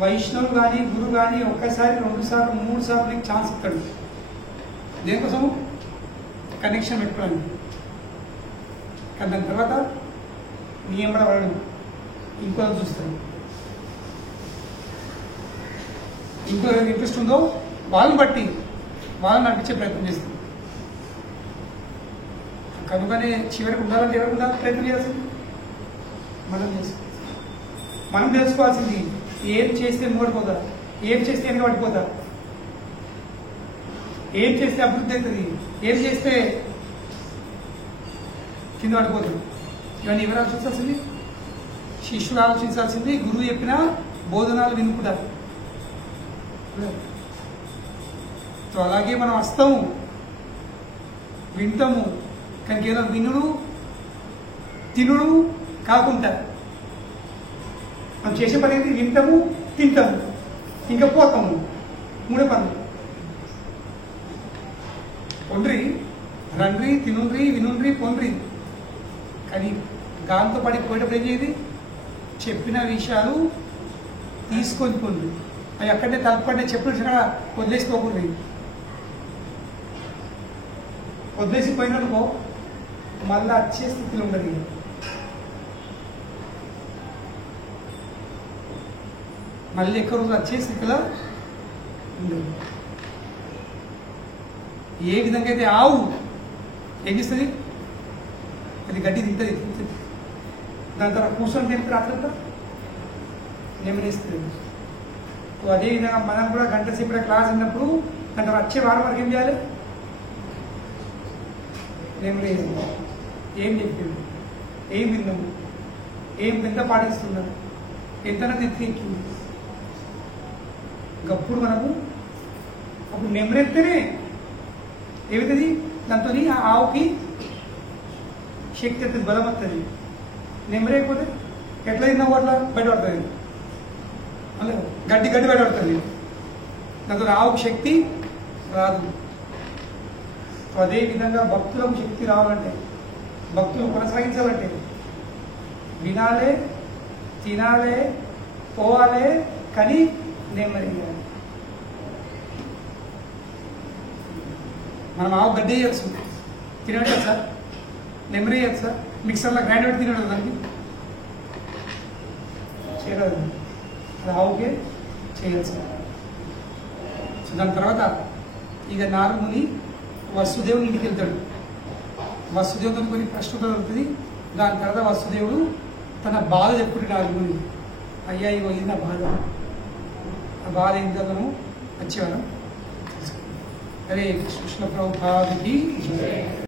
వైష్ణవులు కానీ గురువు కానీ ఒక్కసారి 2 సార్లు 3 సార్లు నీకు ఛాన్స్ ఇస్తాడు. దేనికోసం? కనెక్షన్ పెట్టుకోవడానికి. కానీ దాని తర్వాత నీ ఎంబడ వాడు ఇంకో చూస్తాడు. ఇంకో ఇంట్రెస్ట్ ఉందో వాళ్ళని బట్టి వాళ్ళని నడిపించే ప్రయత్నం చేస్తాం. కనుకనే చివరికి ఉండాలంటే ఎవరికి ఉండాలి? ప్రయత్నం చేయాల్సింది మనం చేస్తాం. మనం తెలుసుకోవాల్సింది ఏం చేస్తే మూడిపోతా, ఏం చేస్తే వెనకబడిపోతా, ఏం చేస్తే అభివృద్ధి అవుతుంది, ఏం చేస్తే కింద పడిపోతుంది. ఇవన్నీ ఎవరు ఆలోచించాల్సింది? శిష్యులు ఆలోచించాల్సింది. గురువు చెప్పిన బోధనాలు వినుకుంటారు. అలాగే మనం వస్తాము, వింటాము. కానీ కేవలం వినుడు తినుడు కాకుండా మనం చేసే పని ఏంటి? వింటాము, తింటాము, ఇంకా పోతాము. 3 పనులు. పొండ్రి రండ్రి, తినుండ్రి, వినుండ్రి, పొండ్రి. కానీ దాంతో పోయేటప్పుడు ఏం చేయదు? చెప్పిన విషయాలు తీసుకొని పొండ్రి. అవి అక్కడే తలపడిన చెప్పిన వదిలేసుకోకూడదు. వదిలేసిపోయిననుకో మళ్ళీ వచ్చే స్థితిలో ఉండదు. మళ్ళీ ఎక్కువ రోజు వచ్చే స్థితిలో ఉండదు. ఏ విధంగా అయితే ఆవు ఏం చేస్తుంది? అది గడ్డి తింటుంది దాని తర్వాత కూర్చొని తింటే రాత్రంతా నెమ్మదిస్తుంది. అదేవిధంగా మనం కూడా గంట సేపు క్లాస్ ఉన్నప్పుడు గంట వచ్చే వారం వరకు ఏం చేయాలి? నెమ్మది ఏం చెప్పింది, ఏం విన్నాము, ఎంత పాటిస్తున్నాము, ఎంత ఎక్కింది. గప్పుడు మనము అప్పుడు నెమ్మరెత్తేనే ఏమిటది దాంతో ఆ ఆవుకి శక్తి వస్తుంది, బలం వస్తుంది. నెమ్మరేకపోతే ఎట్లా తిన్నా అట్లా బయటపడుతుంది, అలా గడ్డి బయటపడుతుంది. దాంతో ఆవుకి శక్తి రాదు. అదేవిధంగా భక్తులకు శక్తి రావాలంటే, భక్తులు కొనసాగించాలంటే వినాలే, తినాలే, పోవాలే, కానీ నెమ్మది. మనం ఆవు గడ్డి వేయచ్చు, తినడం సార్, నెమ్మది వేయచ్చు సార్, మిక్సర్లో గ్రైండ్ పెట్టి తినడం దానికి చేయలేదు, అది ఆవుకే చేయొచ్చు సార్. సో దాని తర్వాత ఇక నారదుని వసుదేవుని ఇంటికి వెళ్తాడు. వసుదేవుతో కొన్ని ప్రశ్న దొరుకుతుంది. దాని తర్వాత వసుదేవుడు తన బాధ చెప్పుకుంటే నారదుని, అయ్యా ఇగో ఇది నా బాధ, ఆ బాధ ఏంటో వచ్చేవాళ్ళం. హరే కృష్ణ ప్రభుపాదికి